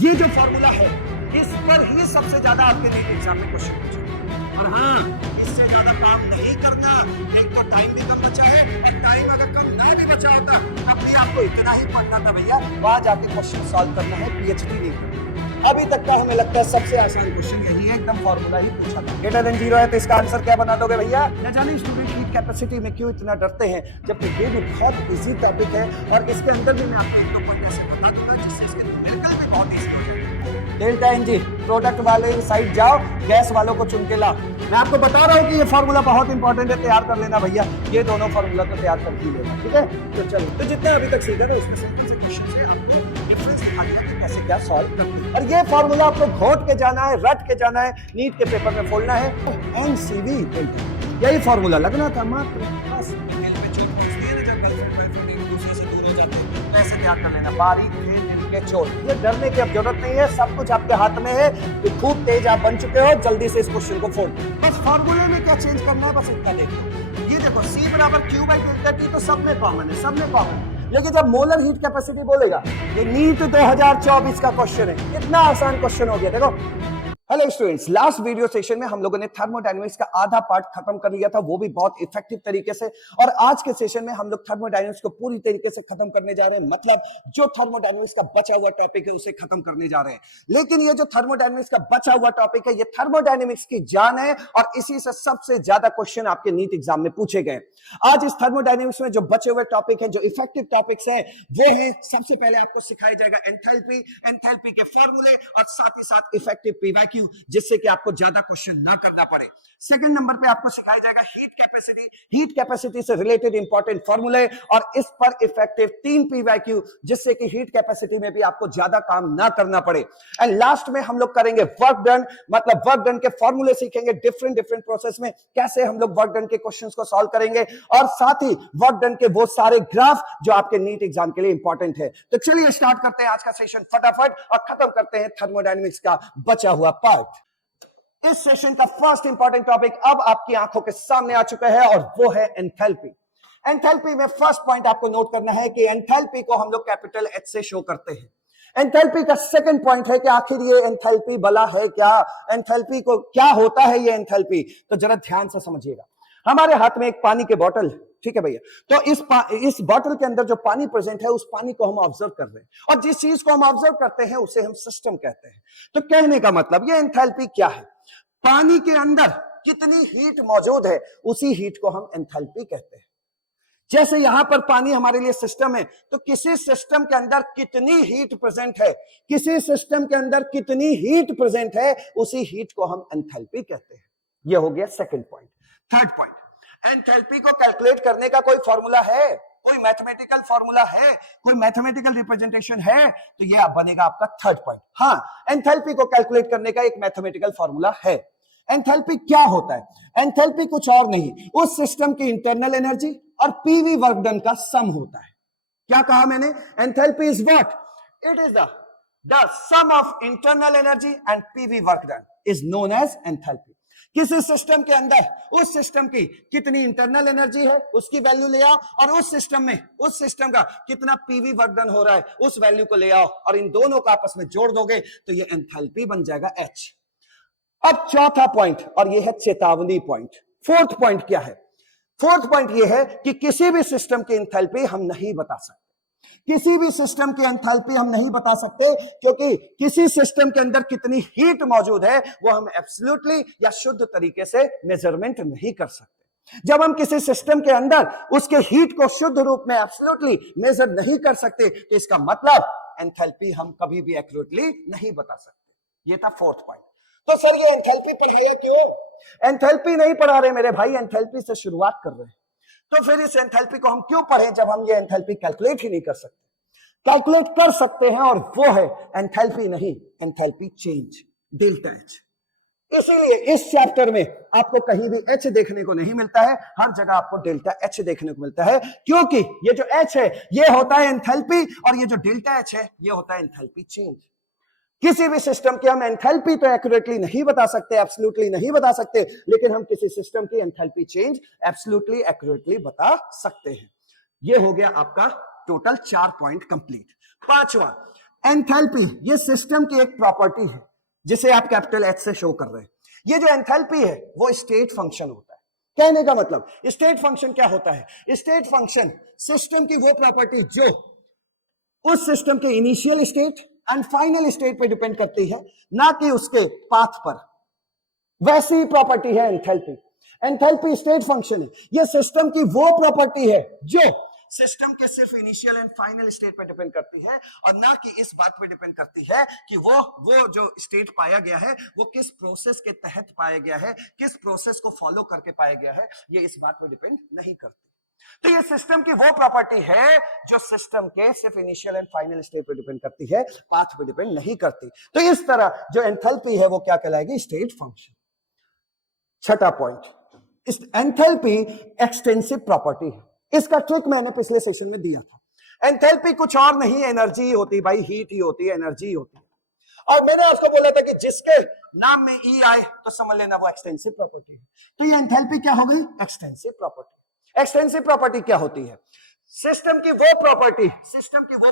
ये जो फॉर्मूला है इस पर ही सबसे ज्यादा आपके नीट एग्जाम में क्वेश्चन पूछे। और हाँ, इससे ज्यादा काम नहीं करना। एक तो टाइम भी कम बचा है, और टाइम अगर कम ना भी बचा होता तब भी आपको इतना ही पढ़ना था भैया, वहां जाके क्वेश्चन सॉल्व करना है, पीएचडी नहीं करना। अभी तक का हमें लगता है सबसे आसान क्वेश्चन यही है, एकदम फॉर्मूला ही पूछा था। ग्रेटर देन 0 है तो इसका आंसर क्या बना दोगे भैया? न जाने स्टूडेंट हीट कैपेसिटी में क्यों इतना डरते हैं, जबकि ये भी बहुत इजी टॉपिक है और इसके अंदर भी मैं आपको एक दो पॉइंट ऐसे बता दूंगा जिससे इसके न्यूमेरिकल में बहुत इजी हो जाएगा। डेल्टा एनजी प्रोडक्ट वाले साइड जाओ, गैस वालों को चुन के ला। मैं आपको बता रहा हूँ कि ये फॉर्मूला बहुत इंपॉर्टेंट है, तैयार कर लेना भैया। ये दोनों फॉर्मूला तो तैयार कर ही लेना, ठीक है? तो चलो, तो जितना अभी तक सीखा था उसमें से क्वेश्चन से आपको डिफरेंस दिखा दिया कि कैसे क्या सॉल्व करते हैं। और ये फॉर्मूला आपको घोट के जाना है, रट के जाना है, नीट के पेपर में फोड़ना है। एनसीवी यही फॉर्मूला लगना था मात्र, बस दिल पे चोट पहुंचती है ना जब गर्लफ्रेंड बॉयफ्रेंड एक दूसरे से दूर हो जाते हैं, तो ऐसे तैयार कर लेना। बारीक थे दिल के चोट, ये डरने की अब जरूरत नहीं है, सब कुछ आपके हाथ में है। तो खूब तेज आप बन चुके हो, जल्दी से इस क्वेश्चन को फोड़ दो। बस फॉर्मूले में क्या चेंज करना है, बस इतना देखो। ये देखो C बराबर Q बाई डेल्टा T तो सब में कॉमन है, सब में कॉमन है। लेकिन जब मोलर हीट कैपेसिटी बोलेगा, ये नीट 2024 का क्वेश्चन है, इतना आसान क्वेश्चन हो गया। देखो, hello students, last video session में हम लोगों ने थर्मोडायनेमिक्स का आधा पार्ट खत्म कर लिया था, वो भी बहुत इफेक्टिव तरीके से। और आज के सेशन में हम लोग थर्मोडायनेमिक्स को पूरी तरीके से खत्म करने जा रहे हैं, मतलब जो थर्मोडायनेमिक्स का बचा हुआ टॉपिक है उसे खत्म करने जा रहे हैं। लेकिन ये जो थर्मोडायनेमिक्स का बचा हुआ टॉपिक है, ये थर्मोडायनेमिक्स की जान है और इसी से सबसे ज्यादा क्वेश्चन आपके नीट एग्जाम में पूछे गए। आज इस थर्मोडायनेमिक्स में जो बचे हुए टॉपिक है, जो इफेक्टिव टॉपिक्स है, वो है सबसे पहले आपको सिखाया जाएगा एंथैल्पी, एंथैल्पी के फॉर्मूले और साथ ही साथ इफेक्टिव पीवाईक्यू, जिससे कि आपको ज्यादा क्वेश्चन ना करना पड़े। सेकंड नंबर पे आपको सिखाया जाएगा हीट कैपेसिटी, हीट कैपेसिटी से रिलेटेड इंपॉर्टेंट फॉर्मूले और इस पर इफेक्टिव 3 पीवाईक्यू, जिससे कि हीट कैपेसिटी में भी आपको ज्यादा काम ना करना पड़े। एंड लास्ट में हम लोग करेंगे वर्क डन, मतलब वर्क डन के फॉर्मूले सीखेंगे, डिफरेंट प्रोसेस में कैसे हम लोग वर्क डन के क्वेश्चंस को सॉल्व करेंगे, और साथ ही वर्क डन के वो सारे ग्राफ जो आपके नीट एग्जाम के लिए इंपॉर्टेंट है। तो चलिए स्टार्ट करते हैं आज का सेशन फटाफट और खत्म करते हैं थर्मोडायनेमिक्स का बचा हुआ पार्ट। इस सेशन का फर्स्ट इंपॉर्टेंट टॉपिक अब आपकी आंखों के सामने आ चुका है और वो है एंथैल्पी। एंथैल्पी में फर्स्ट पॉइंट आपको नोट करना है कि एंथैल्पी को हम लोग कैपिटल एच से शो करते हैं। एंथैल्पी का सेकंड पॉइंट है कि आखिर ये एंथैल्पी भला है क्या, एंथैल्पी को क्या होता है ये एंथैल्पी, तो जरा ध्यान से समझिएगा। हमारे हाथ में एक पानी की बोतल, ठीक है भैया, तो इस बोतल के अंदर जो पानी प्रेजेंट है, उस पानी को हम ऑब्जर्व कर रहे हैं, और जिस चीज को हम ऑब्जर्व करते हैं उसे हम सिस्टम कहते हैं। तो कहने का मतलब ये एंथैल्पी क्या है, पानी के अंदर कितनी हीट मौजूद है, उसी हीट को हम एंथैल्पी कहते हैं। जैसे यहां पर पानी हमारे लिए सिस्टम है, तो किसी सिस्टम के अंदर कितनी हीट प्रेजेंट है, किसी सिस्टम के अंदर कितनी हीट प्रेजेंट है, उसी हीट को हम एंथैल्पी कहते हैं। यह हो गया second point. Third point, enthalpy को कैलकुलेट करने का कोई फॉर्मूला है, कोई मैथमेटिकल फॉर्मूला है, कोई मैथमेटिकल रिप्रेजेंटेशन है, तो यह बनेगा आपका थर्ड पॉइंट। हाँ, एंथैल्पी को कैलकुलेट करने का एक मैथमेटिकल फॉर्मूला है। एंथैल्पी क्या होता है? एंथैल्पी कुछ और नहीं, उस सिस्टम की इंटरनल एनर्जी और पीवी वर्क डन का सम होता है। क्या कहा मैंने? Enthalpy is what? It is the sum of internal energy and PV work done is known as enthalpy. किसी सिस्टम के अंदर उस सिस्टम की कितनी इंटरनल एनर्जी है उसकी वैल्यू ले आओ, और उस सिस्टम में उस सिस्टम का कितना पीवी वर्क डन हो रहा है उस वैल्यू को ले आओ, और इन दोनों को आपस में जोड़ दोगे तो ये एंथैल्पी बन जाएगा H। अब चौथा पॉइंट, और ये है चेतावनी पॉइंट। फोर्थ पॉइंट क्या है? फोर्थ पॉइंट ये है कि किसी भी सिस्टम की एंथैल्पी हम नहीं बता सकते, किसी भी सिस्टम की एंथैल्पी हम नहीं बता सकते, क्योंकि किसी सिस्टम के अंदर कितनी हीट मौजूद है वो हम एब्सोल्युटली या शुद्ध तरीके से मेजरमेंट नहीं कर सकते। जब हम किसी सिस्टम के अंदर उसके हीट को शुद्ध रूप में एब्सोल्युटली मेजर नहीं कर सकते, तो इसका मतलब एंथैल्पी हम कभी भी एक्यूरेटली नहीं बता सकते। ये था फोर्थ पॉइंट। तो सर ये एंथैल्पी पढ़ाया क्यों? एंथैल्पी नहीं पढ़ा रहे मेरे भाई, एंथैल्पी से शुरुआत कर रहे हैं। तो फिर इस एंथैल्पी को हम क्यों पढ़ें जब हम ये एंथैल्पी कैलकुलेट ही नहीं कर सकते? कैलकुलेट कर सकते हैं, और वो है एंथैल्पी नहीं, एंथैल्पी चेंज, डेल्टा एच। इसीलिए इस चैप्टर में आपको कहीं भी एच देखने को नहीं मिलता है, हर जगह आपको डेल्टा एच देखने को मिलता है, क्योंकि ये जो एच है ये होता है एंथैल्पी, और ये जो डेल्टा एच है ये होता है एंथैल्पी चेंज। किसी भी सिस्टम की हम एंथैल्पी तो एक्यूरेटली नहीं बता सकते, एब्सोल्युटली नहीं बता सकते, लेकिन हम किसी सिस्टम की एंथैल्पी चेंज एब्सोल्युटली एक्यूरेटली बता सकते हैं। ये हो गया आपका टोटल 4 पॉइंट कंप्लीट। पांचवा, एंथैल्पी ये सिस्टम की एक प्रॉपर्टी है जिसे आप कैपिटल एच से शो कर रहे हैं। ये जो एंथैल्पी है वो स्टेट फंक्शन होता है। कहने का मतलब स्टेट फंक्शन क्या होता है? स्टेट फंक्शन सिस्टम की वो प्रॉपर्टी जो उस सिस्टम के initial state and final state पे डिपेंड करती है, ना कि उसके पाथ पर। वैसी प्रॉपर्टी है एंथैल्पी। एंथैल्पी स्टेट फंक्शन है। यह सिस्टम की वो प्रॉपर्टी है जो सिस्टम के सिर्फ इनिशियल एंड फाइनल स्टेट पे डिपेंड करती है और ना कि इस बात पे डिपेंड करती है कि वो जो स्टेट पाया गया है वो किस प्रोसेस के तहत पाया गया है, किस प्रोसेस को फॉलो करके पाया गया है, ये इस बात पे डिपेंड नहीं करती। तो ये सिस्टम की वो प्रॉपर्टी है जो सिस्टम के सिर्फ इनिशियल एंड फाइनल स्टेट पे डिपेंड करती है, पाथ पे डिपेंड नहीं करती। तो इस तरह जो एंथैल्पी है वो क्या कहलाएगी? State function. छठा पॉइंट, एंथैल्पी एक्सटेंसिव प्रॉपर्टी है। इसका ट्रिक मैंने पिछले सेशन में दिया था। एंथैल्पी कुछ और नहीं एनर्जी होती भाई, हीट ही होती है, एनर्जी होती है। और मैंने आपको बोला था कि जिसके नाम में ई आए तो समझ लेना वो एक्सटेंसिव प्रॉपर्टी है। तो ये एंथैल्पी क्या हो गई? Extensive property. एक्सटेंसिव प्रॉपर्टी क्या होती है? सिस्टम की वो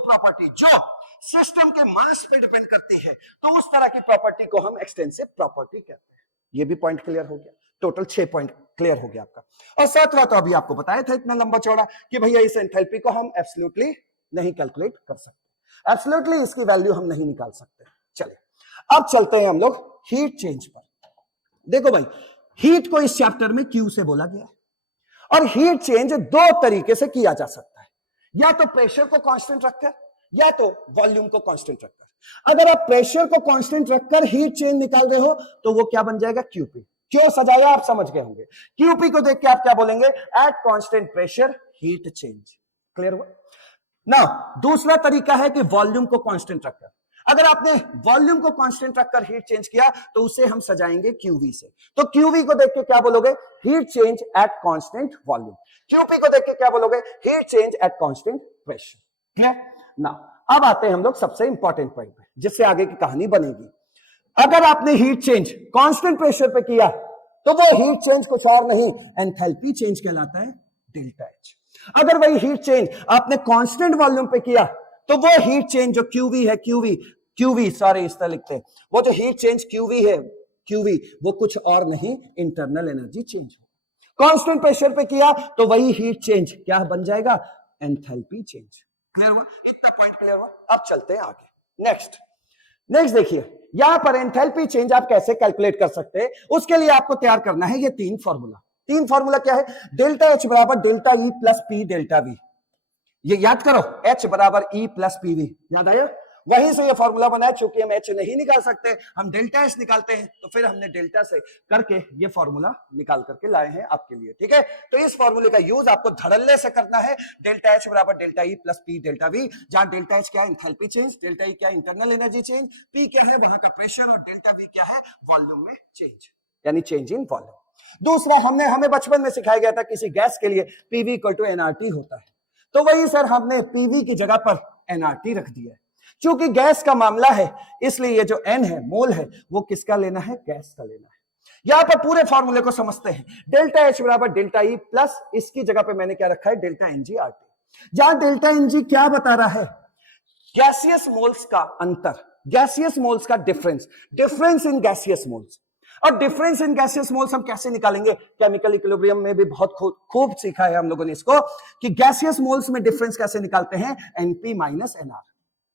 प्रॉपर्टी जो सिस्टम के मास पे डिपेंड करती है, तो उस तरह की प्रॉपर्टी को हम एक्सटेंसिव प्रॉपर्टी कहते हैं। ये भी पॉइंट क्लियर हो गया। टोटल 6 पॉइंट क्लियर हो गया आपका। और सातवां तो अभी आपको बताया था इतना लंबा चौड़ा कि भैया इस एंथैल्पी को हम एब्सोल्युटली नहीं कैलकुलेट कर सकते, एब्सोल्युटली इसकी वैल्यू हम नहीं निकाल सकते। चलिए अब चलते हैं हम लोग हीट चेंज पर। देखो भाई, हीट को इस चैप्टर में क्यू से बोला गया है और हीट चेंज दो तरीके से किया जा सकता है, या तो प्रेशर को कांस्टेंट रखकर या तो वॉल्यूम को कांस्टेंट रखकर। अगर आप प्रेशर को कांस्टेंट रखकर हीट चेंज निकाल रहे हो तो वो क्या बन जाएगा? क्यूपी। क्यों सजाया आप समझ गए होंगे। क्यूपी को देख के आप क्या बोलेंगे? Eight constant pressure heat change. Clear हुआ ना? दूसरा तरीका है कि वॉल्यूम को कांस्टेंट रखकर। अगर आपने वॉल्यूम को कांस्टेंट रखकर हीट चेंज किया तो उसे हम सजाएंगे क्यूवी से। तो क्यूवी को देख के क्या बोलोगे? Heat change at constant volume. QP को देख के क्या बोलोगे? Heat change at constant pressure. Clear ना? अब आते हैं हम लोग सबसे इंपॉर्टेंट पॉइंट पे जिससे आगे की कहानी बनेगी। अगर आपने हीट चेंज कांस्टेंट प्रेशर पे किया तो वो हीट चेंज कुछ और नहीं, एंथैल्पी चेंज कहलाता है, डेल्टा एच। अगर वही हीट चेंज आपने कांस्टेंट वॉल्यूम पे किया तो वो हीट चेंज जो क्यूवी है, क्यूवी सॉरी इस तरह लिखते हैं, वो जो हीट चेंज क्यूवी है, क्यूवी वो कुछ और नहीं, इंटरनल एनर्जी चेंज हो। कांस्टेंट प्रेशर पे किया तो वही हीट चेंज क्या बन जाएगा? Enthalpy change. क्लियर हुआ? इतना पॉइंट क्लियर हुआ? अब चलते हैं आगे। नेक्स्ट देखिए, यहां पर एंथैल्पी चेंज आप कैसे कैलकुलेट कर सकते हैं, उसके लिए आपको तैयार करना है ये तीन फॉर्मूला क्या है? डेल्टा एच बराबर delta E plus P delta we. ये याद करो, एच बराबर ई प्लस पी वी। याद आया? वहीं से ये फॉर्मूला बना है। चूंकि हम एच नहीं निकाल सकते, हम डेल्टा एच निकालते हैं, तो फिर हमने डेल्टा से करके ये फॉर्मूला निकाल करके लाए हैं आपके लिए। ठीक है, तो इस फॉर्मूले का यूज आपको धड़ल्ले से करना है। डेल्टा एच बराबर delta E plus P delta we, जहां डेल्टा एच क्या है? एंथैल्पी चेंज, डेल्टा ई क्या है? इंटरनल एनर्जी चेंज, पी क्या है? वहां का प्रेशर, और डेल्टा वी क्या है? वॉल्यूम में चेंज, यानी चेंज इन वॉल्यूम। दूसरा, हमें बचपन में सिखाया गया था किसी गैस के लिए पीवी इक्वल टू एनआरटी होता है, तो वही सर हमने पीवी की जगह पर एनआरटी रख दिया है। क्योंकि गैस का मामला है इसलिए ये जो एन है, मोल है, वो किसका लेना है? गैस का लेना है। यहां पर पूरे फॉर्मूले को समझते हैं। डेल्टा एच बराबर डेल्टा ई प्लस, इसकी जगह पे मैंने क्या रखा है? Delta NG RT. जहां डेल्टा एनजी क्या बता रहा है? गैसियस मोल्स का अंतर, गैसियस मोल्स का डिफरेंस इन गैसियस मोल्स। और डिफरेंस इन गैसियस मोल्स हम कैसे निकालेंगे? केमिकल इक्विलिब्रियम में भी बहुत खूब सीखा है हम लोगों ने इसको, कि गैसियस मोल्स में डिफरेंस कैसे निकालते हैं? NP minus NR.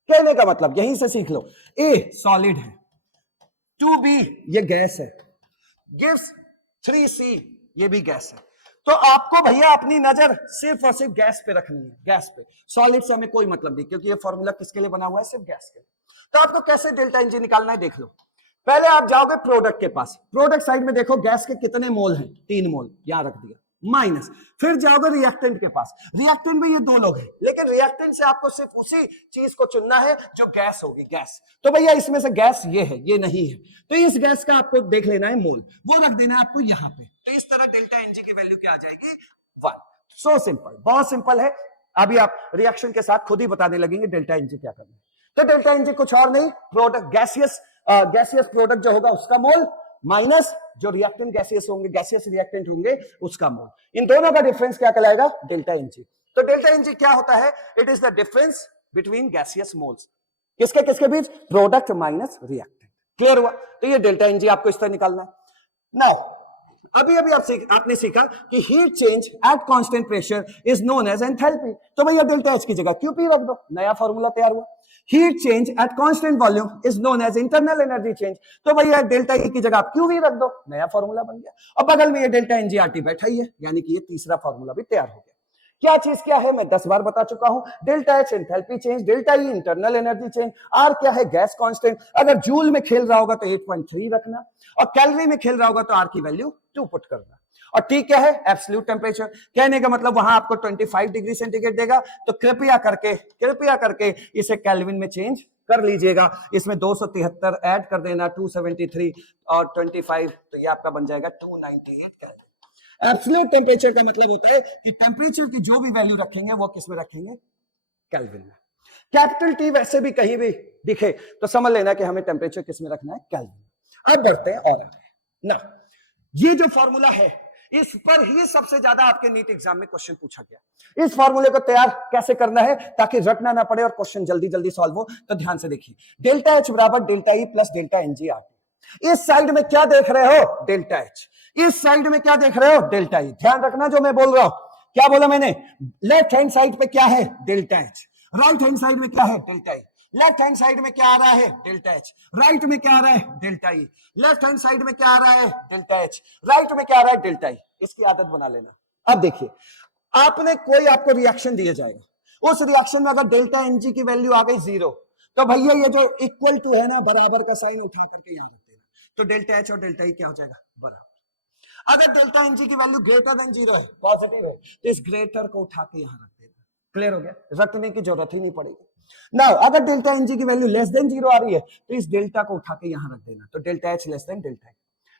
कहने का मतलब यहीं से सीख लो, ए सॉलिड है, 2b ये गैस है, गिव्स 3c ये भी गैस है। तो आपको भैया अपनी नजर सिर्फ और सिर्फ गैस पे रखनी है, गैस पे। सॉलिड से हमें कोई मतलब नहीं, क्योंकि ये फॉर्मूला किसके लिए बना हुआ है? सिर्फ गैस के लिए। तो आपको कैसे डेल्टा एनजी निकालना है देख लो। पहले आप जाओगे प्रोडक्ट के पास, प्रोडक्ट साइड में देखो गैस के कितने मोल हैं? 3 मोल, यहां रख दिया, माइनस। फिर जाओगे रिएक्टेंट के पास, रिएक्टेंट में ये 2 लोग हैं, लेकिन रिएक्टेंट से आपको सिर्फ उसी चीज को चुनना है जो गैस होगी, गैस। तो भैया इसमें से गैस ये है, ये नहीं है, तो इस गैस का आपको देख लेना है मोल, वो रख देना है आपको यहां पे। तो इस तरह डेल्टा एनजी की वैल्यू क्या आ जाएगी? 1। सो सिंपल, बहुत सिंपल है। अभी आप रिएक्शन के साथ खुद ही बताने लगेंगे डेल्टा एनजी क्या करना है। तो डेल्टा एनजी कुछ और नहीं, प्रोडक्ट गैसियस प्रोडक्ट जो होगा उसका मोल, माइनस जो रिएक्टेंट गैसियस होंगे, गैसियस रिएक्टेंट होंगे, उसका मोल। इन दोनों का डिफरेंस क्या कहलाएगा? Delta n g. तो डेल्टा एनजी क्या होता है? It is the difference between gaseous moles. किसके किसके बीच? Product minus reactant. क्लियर हुआ? तो ये डेल्टा एनजी आपको इस तरह निकालना है। नाउ अभी अभी आपने सीखा कि heat change at constant pressure is known as enthalpy. तो भैया डेल्टा एच की जगह क्यूपी रख दो, नया फॉर्मूला तैयार हुआ। Heat change at constant volume is known as internal energy change. तो भैया डेल्टा ई की जगह आप क्यूवी रख दो, नया फॉर्मूला बन गया। और बगल में ये डेल्टा एनजीआरटी बैठा ही है, यानी कि ये तीसरा फॉर्मूला भी तैयार हो गया। क्या चीज क्या है मैं 10 बार बता चुका हूं। Delta H enthalpy change, delta E internal energy change, R क्या है? Gas constant. अगर जूल में खेल रहा होगा तो 8.3 रखना, और कैलोरी में खेल रहा होगा तो आर की वैल्यू 2 पुट करना। और टी क्या है? Absolute temperature. कहने का मतलब वहां आपको 25 डिग्री सेंटीग्रेड देगा, तो कृपया करके इसे केल्विन में चेंज कर लीजिएगा। इसमें 273 ऐड कर देना, 273 और 25, तो ये आपका बन जाएगा 298 केल्विन। एब्सोल्यूट टेम्परेचर का मतलब होता है कि टेम्परेचर की जो भी वैल्यू रखेंगे वो किस में रखेंगे? केल्विन में। कैपिटल टी वैसे भी कहीं भी दिखे तो समझ लेना कि हमें टेम्परेचर किस में रखना है? केल्विन। अब बढ़ते हैं और ना, ये जो फॉर्मूला है इस पर ही सबसे ज्यादा आपके नीट एग्जाम में क्वेश्चन पूछा गया। इस फॉर्मूले को तैयार कैसे करना है ताकि रटना ना पड़े और क्वेश्चन जल्दी जल्दी सॉल्व हो, तो ध्यान से देखिए। डेल्टा एच बराबर डेल्टा ई प्लस डेल्टा एनजीआरटी। इस साइड में क्या देख रहे हो? Delta H. इस साइड में क्या देख रहे हो? Delta E. ध्यान रखना जो मैं बोल रहा हूं। क्या बोला मैंने? लेफ्ट हैंड साइड पे क्या है? Delta H. Right hand side में क्या है? Delta E. Left hand side में क्या आ रहा है? Delta H. राइट में क्या आ रहा है? Delta E. Left hand side में क्या आ रहा है? Delta H. राइट में क्या आ रहा है? Delta E. इसकी आदत बना लेना। अब देखिए, आपको रिएक्शन दिया जाएगा, उस रिएक्शन में अगर डेल्टा एनजी की वैल्यू आ गई 0, तो भैया ये जो इक्वल टू है ना, बराबर का साइन उठा करके यहां रख देना, तो डेल्टा एच और डेल्टा ई क्या हो जाएगा? बराबर। अगर डेल्टा एनजी की वैल्यू ग्रेटर देन 0 है, पॉजिटिव है, तो इस ग्रेटर को उठा के यहां रख देना। क्लियर हो गया? रखने की जरूरत ही नहीं पड़ेगी। नाउ अगर डेल्टा एनजी की वैल्यू लेस देन 0 आ रही है, तो इस डेल्टा को उठा के यहां रख देना, तो delta H less than delta E.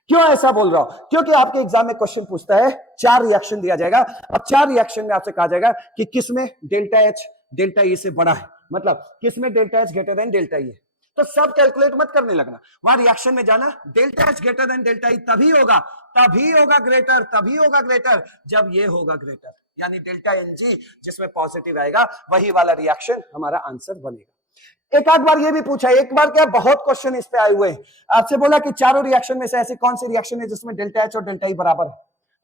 क्यों ऐसा बोल रहा हूं? क्योंकि आपके एग्जाम में क्वेश्चन पूछता है, 4 रिएक्शन दिया जाएगा। अब 4 रिएक्शन में आपसे कहा जाएगा कि किसमें डेल्टा एच डेल्टा ई से बड़ा है, मतलब किसमें delta H greater than delta E है। तो सब कैलकुलेट मत करने लगना, वहां रिएक्शन में जाना। Delta H greater than delta E तभी होगा ग्रेटर जब ये होगा ग्रेटर, यानी डेल्टा एनजी जिसमें पॉजिटिव आएगा वही वाला रिएक्शन हमारा आंसर बनेगा। एक आध बार ये भी पूछा, एक बार क्या, बहुत क्वेश्चन इस पे आए हुए हैं। आपसे बोला कि चारों रिएक्शन में से ऐसी कौन सी रिएक्शन है जिसमें डेल्टा एच और डेल्टा ई बराबर है,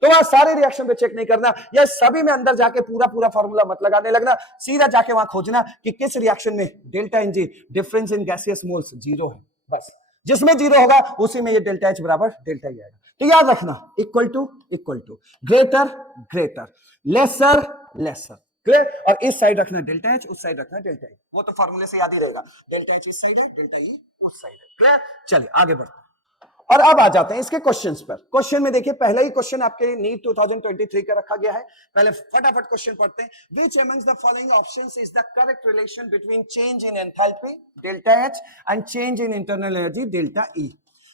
तो वहां सारे रिएक्शन पे चेक नहीं करना, या सभी में अंदर जाके पूरा फॉर्मूला मत लगाने लगना, सीधा जाके वहां खोजना कि किस रिएक्शन में delta NG difference in gaseous moles 0 है। बस जिसमें 0 होगा उसी में ये डेल्टा एच बराबर डेल्टा ई आएगा। तो याद रखना, इक्वल टू ग्रेटर लेसर। और इस साइड रखना डेल्टा एच, उस साइड रखना डेल्टा ई। वो तो फॉर्मूले से याद ही रहेगा, डेल्टा एच इस साइड है, डेल्टा ई उस साइड है। क्लियर? चलिए आगे बढ़ते हैं और अब आ जाते हैं इसके क्वेश्चंस पर। क्वेश्चन में देखिए, पहला ही क्वेश्चन आपके नीट 2023 का रखा गया है। पहले फटाफट क्वेश्चन पढ़ते हैं। Which amongst the following options is the correct relation between change in enthalpy delta H and change in internal energy delta E?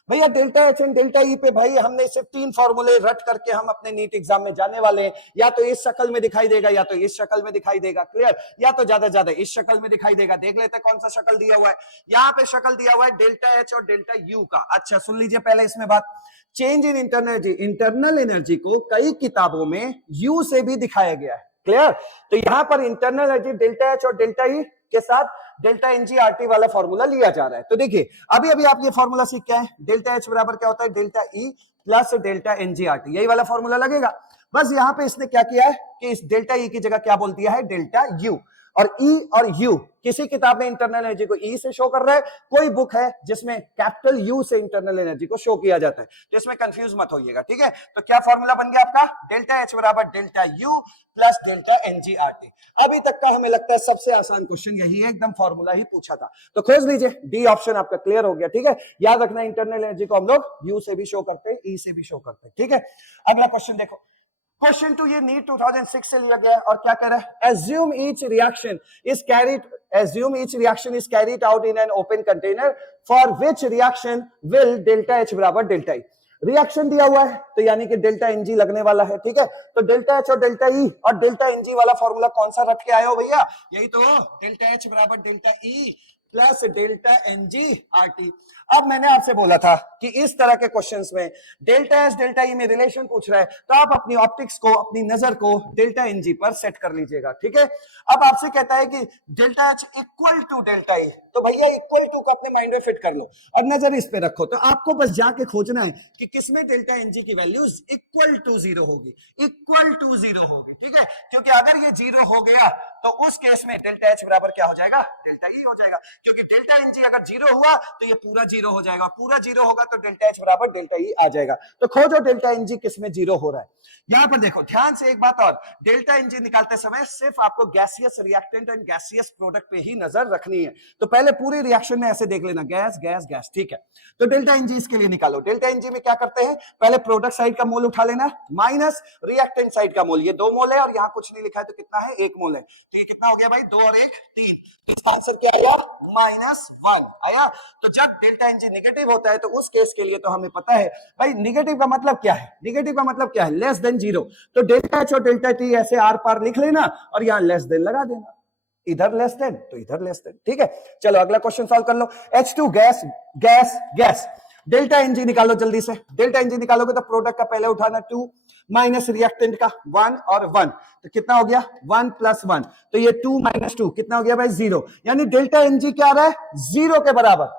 भैया delta H and delta E पे भाई हमने सिर्फ 3 फॉर्मूले रट करके हम अपने नीट एग्जाम में जाने वाले हैं। या तो इस शक्ल में दिखाई देगा, या तो इस शक्ल में दिखाई देगा। क्लियर? या तो ज्यादा इस शक्ल में दिखाई देगा। देख लेते हैं कौन सा शक्ल दिया हुआ है। यहाँ पे शक्ल दिया हुआ है डेल्टा एच और डेल्टा यू का। अच्छा सुन लीजिए पहले इसमें बात, चेंज इन इंटरनल एनर्जी को कई किताबों में यू से भी दिखाया गया है। क्लियर? तो यहां पर इंटरनल एनर्जी डेल्टा एच और डेल्टा ई के साथ डेल्टा एनजीआरटी वाला फॉर्मूला लिया जा रहा है। तो देखिए अभी आप ये फॉर्मूला सीख के आए, डेल्टा एच बराबर क्या होता है? डेल्टा ई प्लस डेल्टा एनजीआरटी, यही वाला फॉर्मूला लगेगा। बस यहां पे इसने क्या किया है कि इस डेल्टा ई की जगह क्या बोल दिया है? Delta U. और ई और यू किसी किताब में इंटरनल एनर्जी को ई से शो कर रहा है, कोई बुक है जिसमें कैपिटल यू से इंटरनल एनर्जी को शो किया जाता है, तो इसमें कंफ्यूज मत होइएगा। ठीक है? तो क्या फॉर्मूला बन गया आपका? डेल्टा एच बराबर डेल्टा यू प्लस डेल्टा एनजीआरटी। अभी तक का हमें लगता है सबसे आसान क्वेश्चन यही है, एकदम फॉर्मूला ही पूछा था। तो खोज लीजिए, डी ऑप्शन आपका क्लियर हो गया। ठीक है? याद रखना इंटरनल एनर्जी को हम लोग यू से भी शो करते हैं, ई से भी शो करते हैं। ठीक है? अगला क्वेश्चन देखो, क्वेश्चन 2 ये नीट 2006 से लिया गया है और क्या कह रहा है? assume each reaction is carried out in an open container for which reaction will delta H बराबर डेल्टा ई। रिएक्शन दिया हुआ है तो यानी कि डेल्टा एनजी लगने वाला है। ठीक है? तो डेल्टा एच और डेल्टा ई और डेल्टा एनजी वाला फॉर्मूला कौन सा रख के आए हो भैया? यही तो, डेल्टा एच बराबर delta E plus delta N G R T. अब मैंने आपसे बोला था कि इस तरह के क्वेश्चंस में डेल्टा एस डेल्टा ई में रिलेशन पूछ रहा है तो आप अपनी ऑप्टिक्स को, अपनी नजर को डेल्टा एन जी पर सेट कर लीजिएगा, ठीक है। अब आपसे कहता है कि delta H equal to delta E, तो भैया इक्वल टू को अपने माइंड में फिट कर लो और नजर इस पे रखो। तो आपको बस जाके खोजना है कि किसमें डेल्टा एन जी की वैल्यूज इक्वल टू जीरो होगी, इक्वल टू जीरो होगी, ठीक है। क्योंकि अगर ये जीरो हो गया तो उस केस में डेल्टा एच बराबर क्या हो जाएगा, डेल्टा ई हो जाएगा। क्योंकि डेल्टा एन जी अगर जीरो हुआ तो ये पूरा जीरो हो जाएगा, पूरा जीरो होगा तो डेल्टा एच बराबर डेल्टा ई आ जाएगा। तो खोजो डेल्टा एन जी किसमें जीरो हो रहा है। यहां पर देखो ध्यान से एक बात और, डेल्टा एन जी निकालते समय सिर्फ आपको gaseous reactant and gaseous product पे ही नजर रखनी है। तो पहले पूरी रिएक्शन में ऐसे देख लेना, गैस गैस गैस, ठीक है। तो डेल्टा एन जी इसके लिए निकालो। डेल्टा एन जी में क्या करते हैं, पहले प्रोडक्ट साइड का मोल उठा लेना माइनस रिएक्टेंट साइड का मोल। ये 2 मोल है और यहां कुछ नहीं लिखा है तो कितना है, 1 मोल है। तो ये कितना हो गया भाई, 2 और 1 3। इसका आंसर क्या आया, -1 आया। तो जब डेल्टा एन जी नेगेटिव होता है तो उस केस के लिए तो हमें पता है भाई नेगेटिव का मतलब क्या है, नेगेटिव का मतलब क्या है, लेस देन जीरो। तो डेल्टा एच और डेल्टा टी ऐसे आर पार लिख लेना और यहां लेस देन लगा देना, इधर लेस देन तो इधर लेस देन, ठीक है। चलो अगला क्वेश्चन सॉल्व कर लो। H2 gas gas gas, delta N G निकालो जल्दी से। डेल्टा एन जी निकालोगे तो प्रोडक्ट का पहले उठाना 2 माइनस रिएक्टेंट का 1 और 1, तो कितना हो गया 1 + 1, तो ये 2 - 2 कितना हो गया भाई 0। यानी डेल्टा एन जी क्या आ रहा है, 0 के बराबर।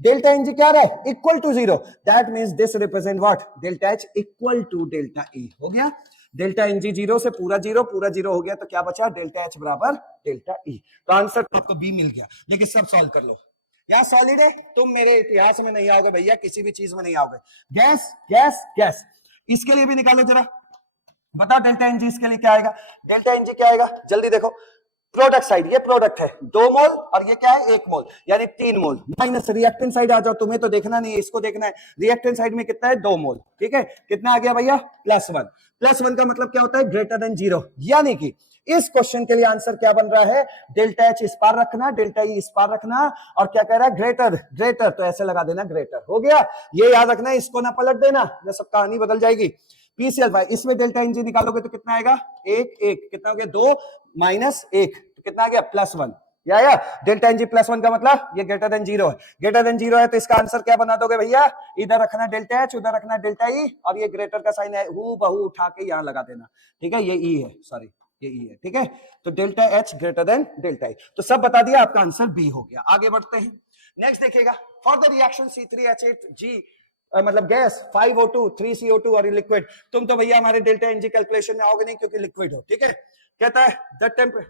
डेल्टा एन जी क्या आ रहा है, equal to 0। That means this represent what, delta H equal to delta E. हो गया, डेल्टा एन जी 0 से पूरा जीरो हो गया तो क्या बचा, डेल्टा एच बराबर डेल्टा ई। तो आंसर आपको बी मिल गया। लेकिन सब सॉल्व कर लो, यहां सॉलिड है, तुम मेरे इतिहास में नहीं आओगे भैया, किसी भी चीज में नहीं आओगे। गैस गैस गैस, इसके लिए भी निकालो जरा, बताओ डेल्टा एन जी इसके लिए क्या आएगा। डेल्टा एन जी क्या आएगा, जल्दी देखो। प्रोडक्ट साइड, ये प्रोडक्ट है 2 मोल और ये क्या है 1 मोल, यानी 3 मोल। माइनस रिएक्टेंट साइड आ जाओ, तुम्हें तो देखना नहीं है, इसको देखना है। रिएक्टेंट साइड में कितना है, 2 मोल, ठीक है। कितना आ गया भैया, +1। +1 का मतलब क्या होता है, ग्रेटर देन 0। यानी कि इस क्वेश्चन के लिए आंसर क्या बन रहा है, डेल्टा एच इस पार रखना, डेल्टा ई इस पार रखना, और क्या कह रहा है, ग्रेटर ग्रेटर, तो ऐसे लगा देना ग्रेटर। हो गया, ये याद रखना, इसको ना पलट देना, ये सब कहानी बदल जाएगी। पीसीएल भाई, इसमें डेल्टा एन जी निकालोगे तो कितना आएगा, 1 1, कितना हो गया 2 - 1, तो कितना आ गया +1। या डेल्टा एन जी +1 का मतलब ये ग्रेटर देन 0 है। ग्रेटर देन 0 है तो इसका आंसर क्या बना दोगे भैया, इधर रखना डेल्टा एच, उधर रखना डेल्टा ई, और ये ग्रेटर का साइन है हु बहू उठा के यहां लगा देना, ठीक है। ये ई है, सॉरी ये ई है, ठीक है। तो delta H greater than delta E, तो सब बता दिया, आपका आंसर बी हो गया। आगे बढ़ते हैं, नेक्स्ट देखिएगा। फॉर द रिएक्शन C3H8G मतलब गैस 5O2 3CO2 और लिक्विड, तुम तो भैया हमारे डेल्टा एनजी कैलकुलेशन में आओगे नहीं क्योंकि लिक्विड हो, ठीक है। कहता है the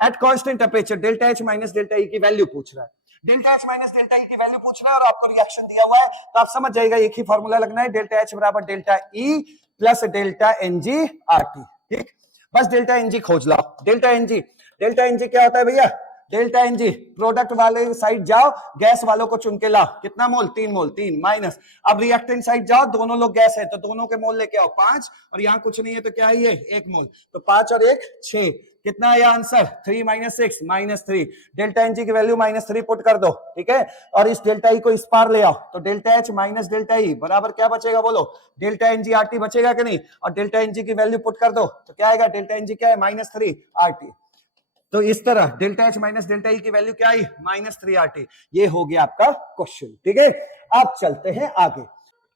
at constant temperature delta H minus delta E की वैल्यू पूछ रहा है। Delta H minus delta E की वैल्यू पूछ रहा है और आपको रिएक्शन दिया हुआ है, तो आप समझ जाएगा एक ही फॉर्मूला लगना है, डेल्टा एच बराबर delta E plus delta NG R T, ठीक। बस डेल्टा एनजी खोज लाओ। डेल्टा एनजी क्या होता है भैया, डेल्टा एनजी प्रोडक्ट वाले साइड जाओ, गैस वालों को चुन के लाओ, कितना मोल 3 मोल, 3 माइनस। अब रिएक्टेंट साइड जाओ, दोनों लोग गैस है तो दोनों के मोल लेके आओ 5, और यहां कुछ नहीं है तो क्या है ये 1 मोल, तो 5 और 1 6, कितना आया आंसर 3 - 6 -3। डेल्टा एनजी की वैल्यू -3 पुट कर दो, ठीक है। और इस डेल्टा ई को इस पार ले आओ, तो delta H minus delta E बराबर क्या बचेगा बोलो, डेल्टा एनजी आर टी बचेगा कि नहीं, और डेल्टा एनजी की वैल्यू पुट कर दो तो क्या आएगा, डेल्टा एनजी क्या है -3 आर टी। तो इस तरह delta H minus delta E की वैल्यू क्या आई, -3 आर टी। ये हो गया आपका क्वेश्चन, ठीक है। अब चलते हैं आगे।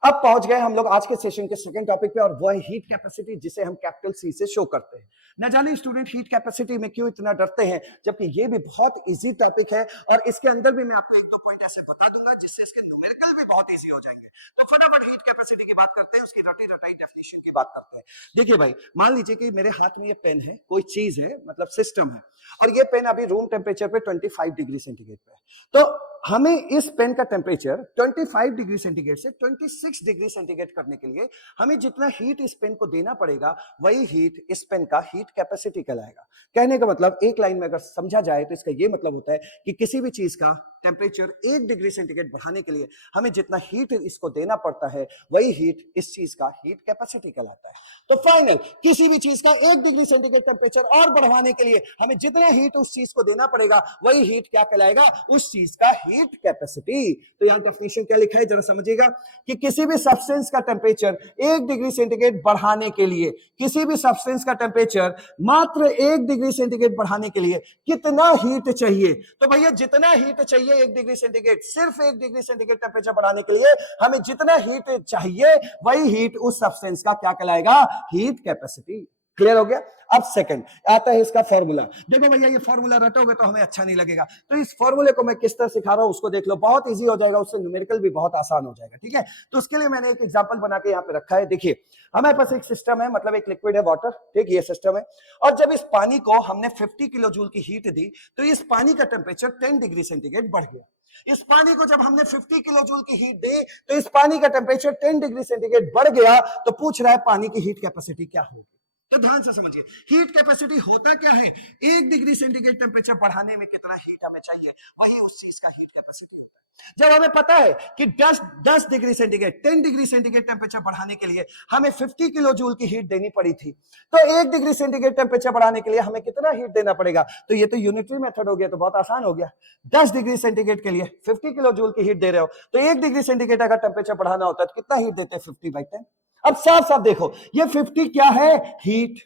अब पहुंच गए हम लोग आज के सेशन के सेकंड टॉपिक पे, और वो है हीट कैपेसिटी, जिसे हम कैपिटल सी से शो करते हैं। न जाने स्टूडेंट हीट कैपेसिटी में क्यों इतना डरते हैं, जबकि ये भी बहुत इजी टॉपिक है, और इसके अंदर भी मैं आपको 1-2 पॉइंट ऐसे बता दूंगा जिससे इसके न्यूमेरिकल भी बहुत इजी हो जाएंगे। तो फटाफट हीट कैपेसिटी की बात करते हैं, उसकी रटी रटाई डेफिनेशन की बात करते हैं। देखिए भाई, मान लीजिए कि मेरे हाथ में ये पेन है, कोई चीज है, मतलब सिस्टम है, और ये पेन अभी रूम टेम्परेचर पे 25 डिग्री सेंटीग्रेड पे है। तो हमें इस पेन का टेम्परेचर 25 डिग्री सेंटीग्रेड से 26 डिग्री सेंटीग्रेड करने के लिए हमें जितना हीट इस पेन को देना पड़ेगा, वही हीट इस पेन का हीट कैपेसिटी कहलाएगा। कहने का मतलब एक लाइन में अगर समझा जाए तो इसका ये मतलब होता है कि किसी भी चीज का टेम्परेचर 1 डिग्री सेंटीग्रेड बढ़ाने के लिए हमें जितना हीट इसको देना पड़ता है, वही हीट इस चीज का हीट कैपेसिटी कहलाता है। तो फाइनल किसी भी चीज का 1 डिग्री सेंटीग्रेड टेम्परेचर और बढ़वाने के लिए हमें जितना हीट उस चीज को देना पड़ेगा, वही हीट क्या कहलाएगा, उस चीज का हीट कैपेसिटी। तो यहां डेफिनेशन क्या लिखा है जरा समझिएगा, कि किसी भी सब्सटेंस का टेम्परेचर 1 डिग्री सेंटीग्रेड बढ़ाने के लिए, किसी भी सब्सटेंस का टेम्परेचर मात्र 1 डिग्री सेंटीग्रेड बढ़ाने के लिए कितना हीट चाहिए, तो भैया जितना हीट चाहिए चाहिए 1 डिग्री सेंटीग्रेड, सिर्फ 1 डिग्री सेंटीग्रेड टेम्परेचर बढ़ाने के लिए हमें जितना हीट चाहिए वही हीट उस सब्सटेंस का क्या कहलाएगा, हीट कैपेसिटी। क्लियर हो गया। अब सेकंड आता है इसका फॉर्मूला। देखो भैया ये फॉर्मूला रटोगे तो हमें अच्छा नहीं लगेगा, तो इस फॉर्मूले को मैं किस तरह सिखा रहा हूं उसको देख लो, बहुत इजी हो जाएगा, उससे न्यूमेरिकल भी बहुत आसान हो जाएगा। ठीक है, तो उसके लिए मैंने एक एग्जांपल बना के यहाँ पे रखा है। देखिए हमारे पास एक सिस्टम है, मतलब एक लिक्विड है वाटर, ठीक, ये सिस्टम है, और जब इस पानी को हमने 50 किलो जूल की हीट दी तो इस पानी का टेम्परेचर 10 डिग्री सेंटीग्रेड बढ़ गया। इस पानी को जब हमने 50 किलो जूल की हीट दी तो इस पानी का टेम्परेचर 10 डिग्री सेंटीग्रेड बढ़ गया, तो पूछ रहा है पानी की हीट कैपेसिटी क्या होगी। तो ध्यान से समझिए, हीट कैपेसिटी होता क्या है, 1 डिग्री सेंटीग्रेड टेम्परेचर बढ़ाने में कितना हीट हमें चाहिए, वही उस चीज का हीट कैपेसिटी होता है। जब हमें पता है कि 10 degree centigrade 10 degree centigrade temperature बढ़ाने के लिए हमें 50 किलो जूल की हीट देनी पड़ी थी, तो 1 डिग्री सेंटीग्रेड टेम्परेचर बढ़ाने के लिए हमें कितना हीट देना पड़ेगा, तो ये तो यूनिटरी मेथड हो गया, तो बहुत आसान हो गया। 10 डिग्री सेंटीग्रेड के लिए 50 किलो जूल की हीट दे रहे हो, तो 1 डिग्री सेंटीग्रेड अगर टेम्परेचर बढ़ाना होता है तो कितना हीट देते हैं, 50/10। अब साफ साफ देखो, ये 50 क्या है, हीट,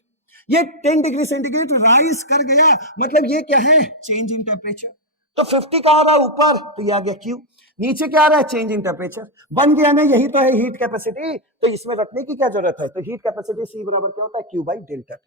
ये 10 डिग्री सेंटीग्रेड राइज कर गया, मतलब ये क्या है, चेंज इन टेम्परेचर। तो 50 का आ रहा है ऊपर, तो ये आ गया क्यू, नीचे क्या आ रहा है, चेंज इन टेम्परेचर, बन गया ना, यही तो है हीट कैपेसिटी। तो इसमें रखने की क्या जरूरत है, तो हीट कैपेसिटी C बराबर क्या होता है, Q/ΔT।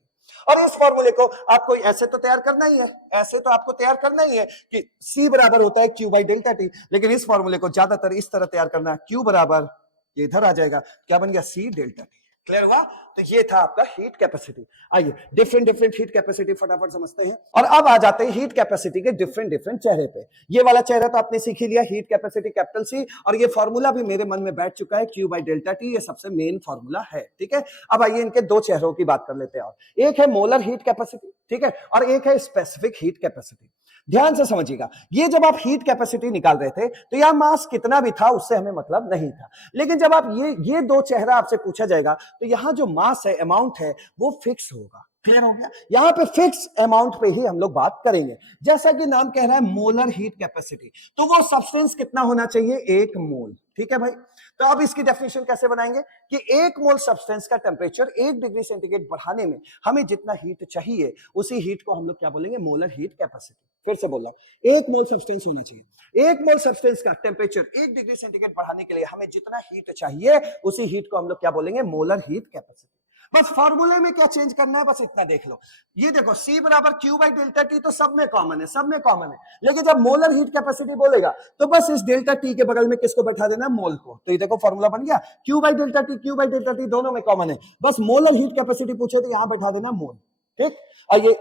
और इस फॉर्मूले को आपको ऐसे तो तैयार करना ही है, ऐसे तो आपको तैयार करना ही है कि C बराबर होता है Q/ΔT, लेकिन इस फॉर्मूले को ज्यादातर इस तरह तैयार करना है, Q बराबर, ये इधर आ जाएगा, क्या बन गया, C∆T। क्लियर हुआ। तो ये था आपका हीट कैपेसिटी। आइए डिफरेंट डिफरेंट हीट कैपेसिटी फटाफट समझते हैं, और अब आ जाते हैं हीट कैपेसिटी के डिफरेंट डिफरेंट चेहरे पे। ये वाला चेहरा तो आपने सीख ही लिया, हीट कैपेसिटी कैपिटल C, और ये फॉर्मूला भी मेरे मन में बैठ चुका है, Q/ΔT, ये सबसे मेन फॉर्मूला है। ठीक है, अब आइए इनके दो चेहरों की बात कर लेते हैं, और एक है मोलर हीट कैपेसिटी, ठीक है, और एक है स्पेसिफिक हीट कैपेसिटी। ध्यान से समझिएगा, ये जब आप हीट कैपेसिटी निकाल रहे थे तो यह मास कितना भी था उससे हमें मतलब नहीं था, लेकिन जब आप ये दो चेहरा आपसे पूछा जाएगा तो यहां जो मास है, अमाउंट है, वो फिक्स होगा। क्लियर हो गया, यहां पे फिक्स अमाउंट पे ही हम लोग बात करेंगे। जैसा कि नाम कह रहा है मोलर हीट कैपेसिटी, तो वो सब्सटेंस कितना होना चाहिए, 1 मोल। ठीक है भाई, तो अब इसकी डेफिनेशन कैसे बनाएंगे कि 1 मोल सब्सटेंस का टेम्परेचर 1 डिग्री सेंटीग्रेड बढ़ाने में हमें जितना हीट चाहिए उसी हीट को हम लोग क्या बोलेंगे, मोलर हीट कैपेसिटी। फिर से बोल रहा हूं, 1 मोल सब्सटेंस होना चाहिए, 1 मोल सब्सटेंस का टेम्परेचर 1 डिग्री सेंटीग्रेड बढ़ाने के लिए हमें जितना हीट चाहिए उसी हीट को हम लोग क्या बोलेंगे, मोलर हीट कैपेसिटी। बस फॉर्मूले में क्या चेंज करना है, बस इतना देख लो। ये देखो C बराबर Q/ΔT तो सब में कॉमन है, सब में कॉमन है, लेकिन जब मोलर हीट कैपेसिटी बोलेगा तो बस इस डेल्टा T के बगल में किसको बैठा देना, मोल को। तो ये देखो फॉर्मूला बन गया, Q/ΔT दोनों में कॉमन है, बस मोलर हीट कैपेसिटी पूछो तो यहां बैठा देना मोल। ठीक, और ये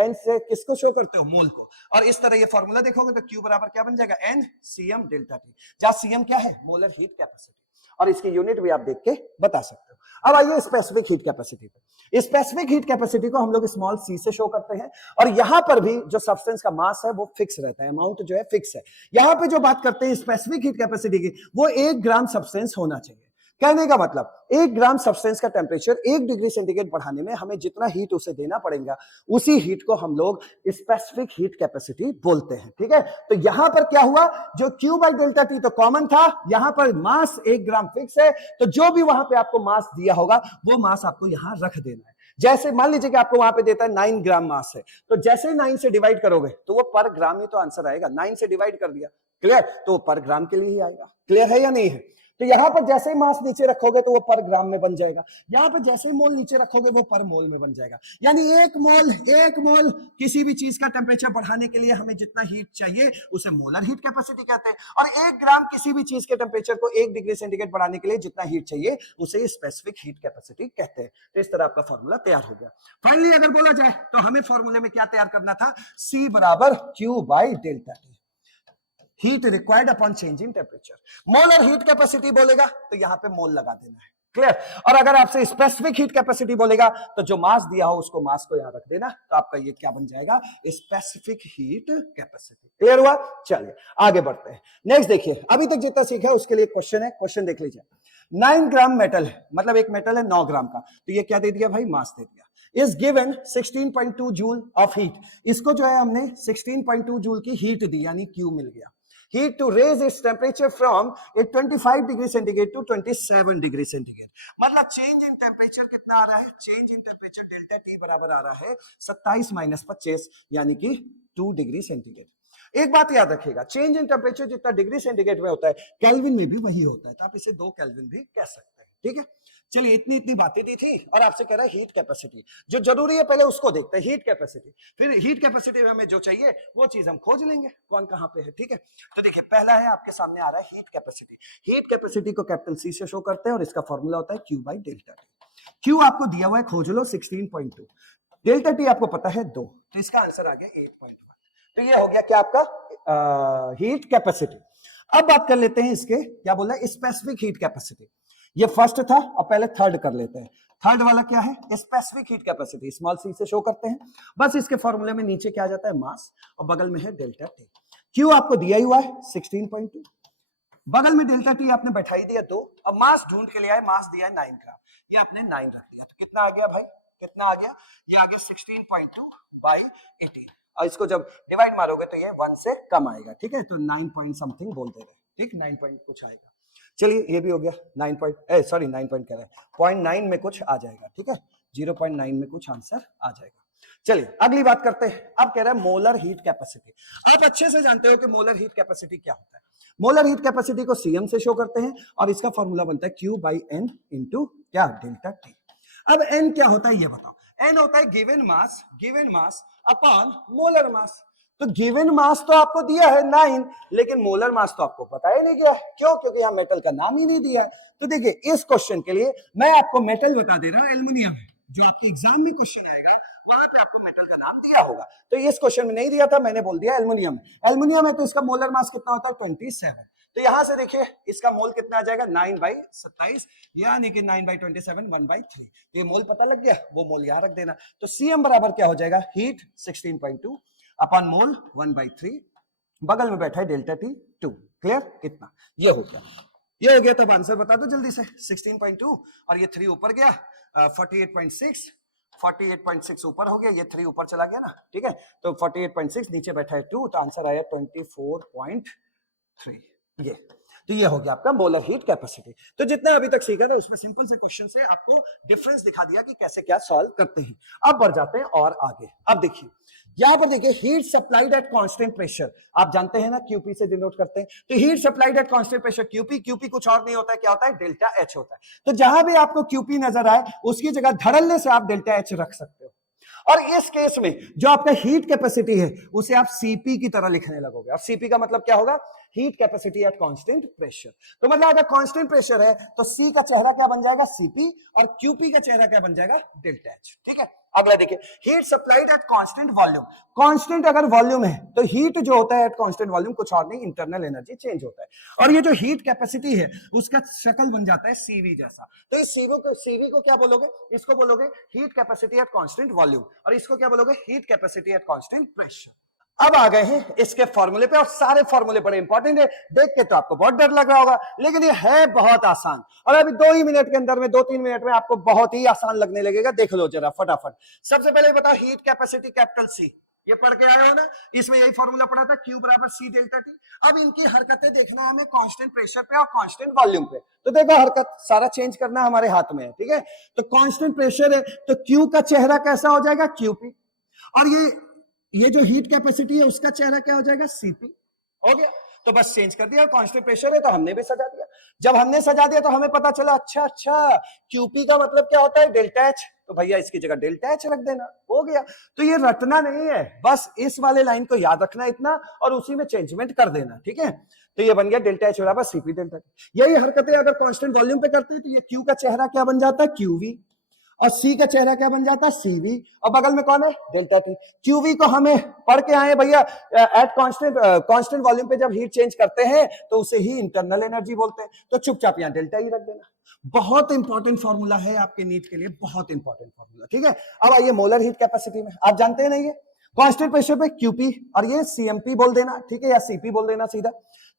N से किसको शो करते हो, मोल को, और इस तरह ये फॉर्मूला देखोगे तो Q बराबर क्या बन जाएगा, NCm∆T, जहां Cm क्या है, मोलर हीट कैपेसिटी, और इसकी यूनिट भी आप देख के बता सकते हो। अब आइए स्पेसिफिक हीट कैपेसिटी पे। स्पेसिफिक हीट कैपेसिटी को हम लोग स्मॉल c से शो करते हैं, और यहां पर भी जो सब्सटेंस का मास है वो फिक्स रहता है, अमाउंट जो है फिक्स है। यहां पे जो बात करते हैं स्पेसिफिक हीट कैपेसिटी की, वो 1 ग्राम सब्सटेंस होना चाहिए। कहने का मतलब 1 ग्राम सब्सटेंस का टेम्परेचर 1 डिग्री सेंटीग्रेड बढ़ाने में हमें जितना हीट उसे देना पड़ेगा उसी हीट को हम लोग स्पेसिफिक हीट कैपेसिटी बोलते हैं। ठीक है, तो यहां पर क्या हुआ, जो Q/ΔT तो कॉमन था, यहां पर मास 1 ग्राम फिक्स है, तो जो भी वहां पे आपको मास दिया होगा वो मास आपको यहां रख देना है। जैसे मान लीजिए कि आपको वहां पे देता है 9 ग्राम मास है, तो जैसे 9 से डिवाइड करोगे तो वो पर ग्राम ही तो आंसर आएगा, 9 से डिवाइड कर दिया, क्लियर, तो पर ग्राम के लिए ही आएगा। क्लियर है या नहीं है। तो यहां पर जैसे ही मास नीचे रखोगे तो वो पर ग्राम में बन जाएगा, यहां पर जैसे ही मोल नीचे रखोगे वो पर मोल में बन जाएगा। यानी 1 मोल किसी भी चीज का टेम्परेचर बढ़ाने के लिए हमें जितना हीट चाहिए उसे मोलर हीट कैपेसिटी कहते हैं, और 1 ग्राम किसी भी चीज के टेम्परेचर को 1 डिग्री सेंटीग्रेड बढ़ाने के लिए जितना हीट चाहिए उसे स्पेसिफिक हीट कैपेसिटी कहते हैं। तो इस तरह आपका फॉर्मूला तैयार हो गया। फाइनली अगर बोला जाए तो हमें फॉर्मूले में क्या तैयार करना था, C बराबर Q/ΔT, heat required upon change in temperature. Molar heat capacity बोलेगा तो यहां पे मोल लगा देना है, क्लियर, और अगर आपसे स्पेसिफिक हीट कैपेसिटी बोलेगा तो जो मास दिया हो उसको मास को यहां रख देना, तो आपका ये क्या बन जाएगा, स्पेसिफिक हीट कैपेसिटी। क्लियर हुआ, चलिए आगे बढ़ते हैं। नेक्स्ट देखिए, अभी तक जितना सीखा है उसके लिए क्वेश्चन है, क्वेश्चन देख लीजिए। 9 ग्राम मेटल है, मतलब एक मेटल है 9 ग्राम का, तो ये क्या दे दिया भाई, मास दे दिया। Is given 16.2 joule of heat, इसको जो है हमने 16.2 जूल की हीट दी, यानी Q मिल गया। Heat to raise its temperature from 25 degree centigrade to 27 degree centigrade, मतलब चेंज इन टेम्परेचर कितना आ रहा है, चेंज इन टेम्परेचर ΔT बराबर आ रहा है 27 - 25 यानी कि 2 डिग्री सेंटीग्रेड। एक बात याद रखिएगा, चेंज इन टेम्परेचर जितना डिग्री सेंटीग्रेड में होता है केल्विन में भी वही होता है, तो आप इसे 2 केल्विन भी कह सकते हैं। ठीक है, चलिए इतनी बातें दी थी और आपसे कह रहा है हीट कैपेसिटी, जो जरूरी है पहले उसको देखते हैं, हीट कैपेसिटी। फिर हीट कैपेसिटी में हमें जो चाहिए वो चीज हम खोज लेंगे कौन कहां पे है। ठीक है, तो देखिए पहला है आपके सामने आ रहा है हीट कैपेसिटी। हीट कैपेसिटी को कैपिटल सी से शो करते हैं और इसका फॉर्मूला होता है Q by delta T. Q आपको दिया हुआ है, खोज लो 16.2, डेल्टा टी आपको पता है 2, तो इसका आंसर आ गया 8.1। तो ये हो गया क्या आपका हीट कैपेसिटी। अब बात कर लेते हैं इसके क्या बोला है, स्पेसिफिक हीट कैपेसिटी। ये फर्स्ट था, अब पहले थर्ड कर लेते हैं। थर्ड वाला क्या है, specific heat capacity, small C से शो करते हैं। बस इसके फॉर्मूले में नीचे क्या आ जाता है, मास, और बगल में है डेल्टा टी। क्यू आपको दिया ही हुआ है 16.2, बगल में डेल्टा टी आपने बैठा ही दिया 2। अब मास ढूंढ के ले आए, मास दिया है 9 ग्राम, ये आपने 9 रख दिया, तो कितना आ गया भाई, कितना आ गया, ये आ गया 16.2 बाई 18, और इसको जब डिवाइड मारोगे तो ये 1 से कम आएगा। ठीक है, तो 9 पॉइंट समथिंग बोल दे रहे, ठीक, 9 पॉइंट कुछ आएगा। चलिए ये भी हो गया 9 पॉइंट, 9 पॉइंट कह रहे हैं, 0.9 में कुछ आ जाएगा। ठीक है, 0.9 में कुछ आंसर आ जाएगा। चलिए अगली बात करते हैं। अब कह रहा है मोलर हीट कैपेसिटी। आप अच्छे से जानते हो कि मोलर हीट कैपेसिटी क्या होता है। मोलर हीट कैपेसिटी को सीएम से शो करते हैं और इसका फॉर्मूला बनता है Q बाई एन इंटू क्या, डेल्टा टी। अब एन क्या होता है ये बताओ। एन होता है given mass upon molar mass. तो गिवन मास तो आपको दिया है 9, लेकिन मोलर मास तो आपको पता ही नहीं क्या है। क्यों? क्योंकि यहाँ मेटल का नाम ही नहीं दिया है। तो देखिए इस क्वेश्चन के लिए मैं आपको मेटल बता दे रहा हूं, एल्युमिनियम है, जो आपके एग्जाम में क्वेश्चन आएगा वहां पे आपको मेटल का नाम दिया होगा। तो इस क्वेश्चन में नहीं दिया था, मैंने बोल दिया एल्युमिनियम। एल्युमिनियम है तो इसका मोलर मास कितना होता है 27। तो यहां से देखिए इसका मोल कितना आ जाएगा 9/27, यानी कि 9/27 1/3। ये मोल पता लग गया, वो मोल यहां रख देना। तो सीएम बराबर क्या हो जाएगा, हीट 16.2 अपॉन मोल 1/3, बगल में बैठा है डेल्टा टी 2। क्लियर? कितना ये हो गया, ये हो गया। तब आंसर बता दो जल्दी से। 16.2 और ये 3 ऊपर गया, 48.6 ऊपर हो गया, ये 3 ऊपर चला गया ना। ठीक है, तो 48.6 नीचे बैठा है 2, तो आंसर आया 24.3। ये तो ये हो गया आपका मोलर हीट कैपेसिटी। तो जितना अभी तक सीखा था उसमें सिंपल से क्वेश्चन से आपको डिफरेंस दिखा दिया कि कैसे क्या सॉल्व करते हैं। अब बढ़ जाते हैं और आगे। अब देखिए यहां पर देखिए heat supplied at constant pressure, आप जानते हैं ना क्यूपी से डिनोट करते हैं। तो heat supplied at constant pressure QP कुछ और नहीं होता है, क्या होता है, डेल्टा एच होता है। तो जहां भी आपको क्यूपी नजर आए उसकी जगह धड़ल्ले से आप डेल्टा एच रख सकते हो। और इस केस में जो आपका हीट कैपेसिटी है उसे आप सीपी की तरह लिखने लगोगे। और सीपी का मतलब क्या होगा, heat capacity at constant pressure. तो मतलब अगर कांस्टेंट प्रेशर है तो सी का चेहरा क्या बन जाएगा, सीपी, और क्यूपी का चेहरा क्या बन जाएगा, डेल्टा एच। ठीक है, अगला देखिए heat supplied at constant volume. Constant अगर वॉल्यूम है तो हीट जो होता है एट कांस्टेंट वॉल्यूम कुछ और नहीं, इंटरनल एनर्जी चेंज होता है। और ये जो हीट कैपेसिटी है उसका शक्ल बन जाता है सीवी जैसा। तो इस सीवी को क्या बोलोगे, इसको बोलोगे heat capacity at constant volume, और इसको क्या बोलोगे, heat capacity at constant pressure. अब आ गए हैं इसके फॉर्मूले पे, और सारे फॉर्मूले बड़े इंपॉर्टेंट है। देख के तो आपको बहुत डर लग रहा होगा, लेकिन ये है बहुत आसान। और अभी 2 ही मिनट के अंदर में, 2-3 मिनट में आपको बहुत ही आसान लगने लगेगा। देख लो जरा फटाफट। सबसे पहले बताओ हीट कैपेसिटी कैपिटल सी, ये पढ़ के आए हो ना, इसमें यही फॉर्मूला पढ़ा था, Q बराबर C डेल्टा टी। अब इनकी हरकतें देखना हमें कांस्टेंट प्रेशर पे और कांस्टेंट वॉल्यूम पे। तो देखो हरकत सारा चेंज करना हमारे हाथ में है। ठीक है, तो कांस्टेंट प्रेशर है तो Q का चेहरा कैसा हो जाएगा, QP, और ये जो हीट कैपेसिटी है उसका चेहरा क्या हो जाएगा, सीपी। हो गया, तो बस चेंज कर दिया। कांस्टेंट प्रेशर है तो हमने भी सजा दिया। जब हमने सजा दिया तो हमें पता चला अच्छा क्यूपी का मतलब क्या होता है, डेल्टा एच। तो भैया इसकी जगह डेल्टा एच रख देना, हो गया। तो ये रटना नहीं है, बस इस वाले लाइन को याद रखना इतना, और उसी में चेंजमेंट कर देना। ठीक है, तो ये बन गया डेल्टा एच बराबर सीपी डेल्टा टी। यही हरकतें अगर कांस्टेंट वॉल्यूम पे करते हैं तो ये क्यू का चेहरा क्या बन जाता है, क्यूवी, और सी का चेहरा क्या बन जाता है, सीवी, और बगल में कौन है, डेल्टा टी। क्यूवी को हमें पढ़ के आए भैया, एट कांस्टेंट वॉल्यूम पे जब हीट चेंज करते हैं तो उसे ही इंटरनल एनर्जी बोलते हैं। तो चुपचाप यहाँ डेल्टा ही रख देना। बहुत इंपॉर्टेंट फॉर्मूला है आपके नीट के लिए, बहुत इंपॉर्टेंट फॉर्मूला। ठीक है, अब आइए मोलर हीट कैपेसिटी में। आप जानते हैं ना ये कांस्टेंट प्रेशर पे क्यूपी, और ये सीएमपी बोल देना। ठीक है, या सीपी बोल देना सीधा।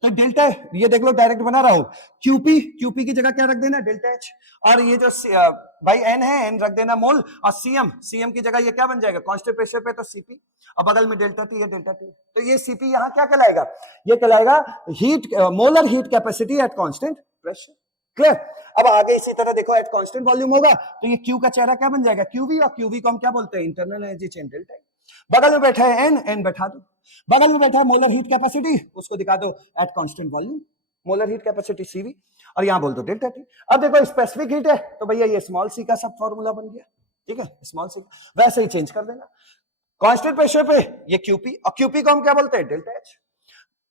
तो डेल्टा, ये देख लो डायरेक्ट बना रहा हूं, क्यूपी की जगह क्या रख देना, डेल्टा एच। और ये जो भाई एन है, एन रख देना मोल, और सीएम की जगह ये क्या बन जाएगा, कांस्टेंट प्रेशर पे तो सीपी, और बगल में डेल्टा टी है, डेल्टा टी। तो ये सीपी यहाँ क्या कहलाएगा, ये कहलाएगा molar heat capacity at constant pressure. Clear? अब आगे इसी तरह देखो, एट कांस्टेंट वॉल्यूम होगा तो ये क्यू का चेहरा क्या बन जाएगा, क्यूवी, और क्यूवी को हम क्या बोलते हैं, इंटरनल एनर्जी चेंज डेल्टा। बगल में बैठा है एन बैठा दो, बगल में बैठा है मोलर हीट कैपेसिटी, उसको दिखा दो eight constant volume, molar heat capacity CV, और यहां बोल दो डेल्टा टी। अब देखो स्पेसिफिक हीट है तो भैया ये स्मॉल सी का सब फॉर्मूला बन गया, ठीक है, स्मॉल सी, वैसे ही चेंज कर देना। कांस्टेंट प्रेशर पे ये क्यूपी, और क्यूपी को हम क्या बोलते हैं, डेल्टा एच।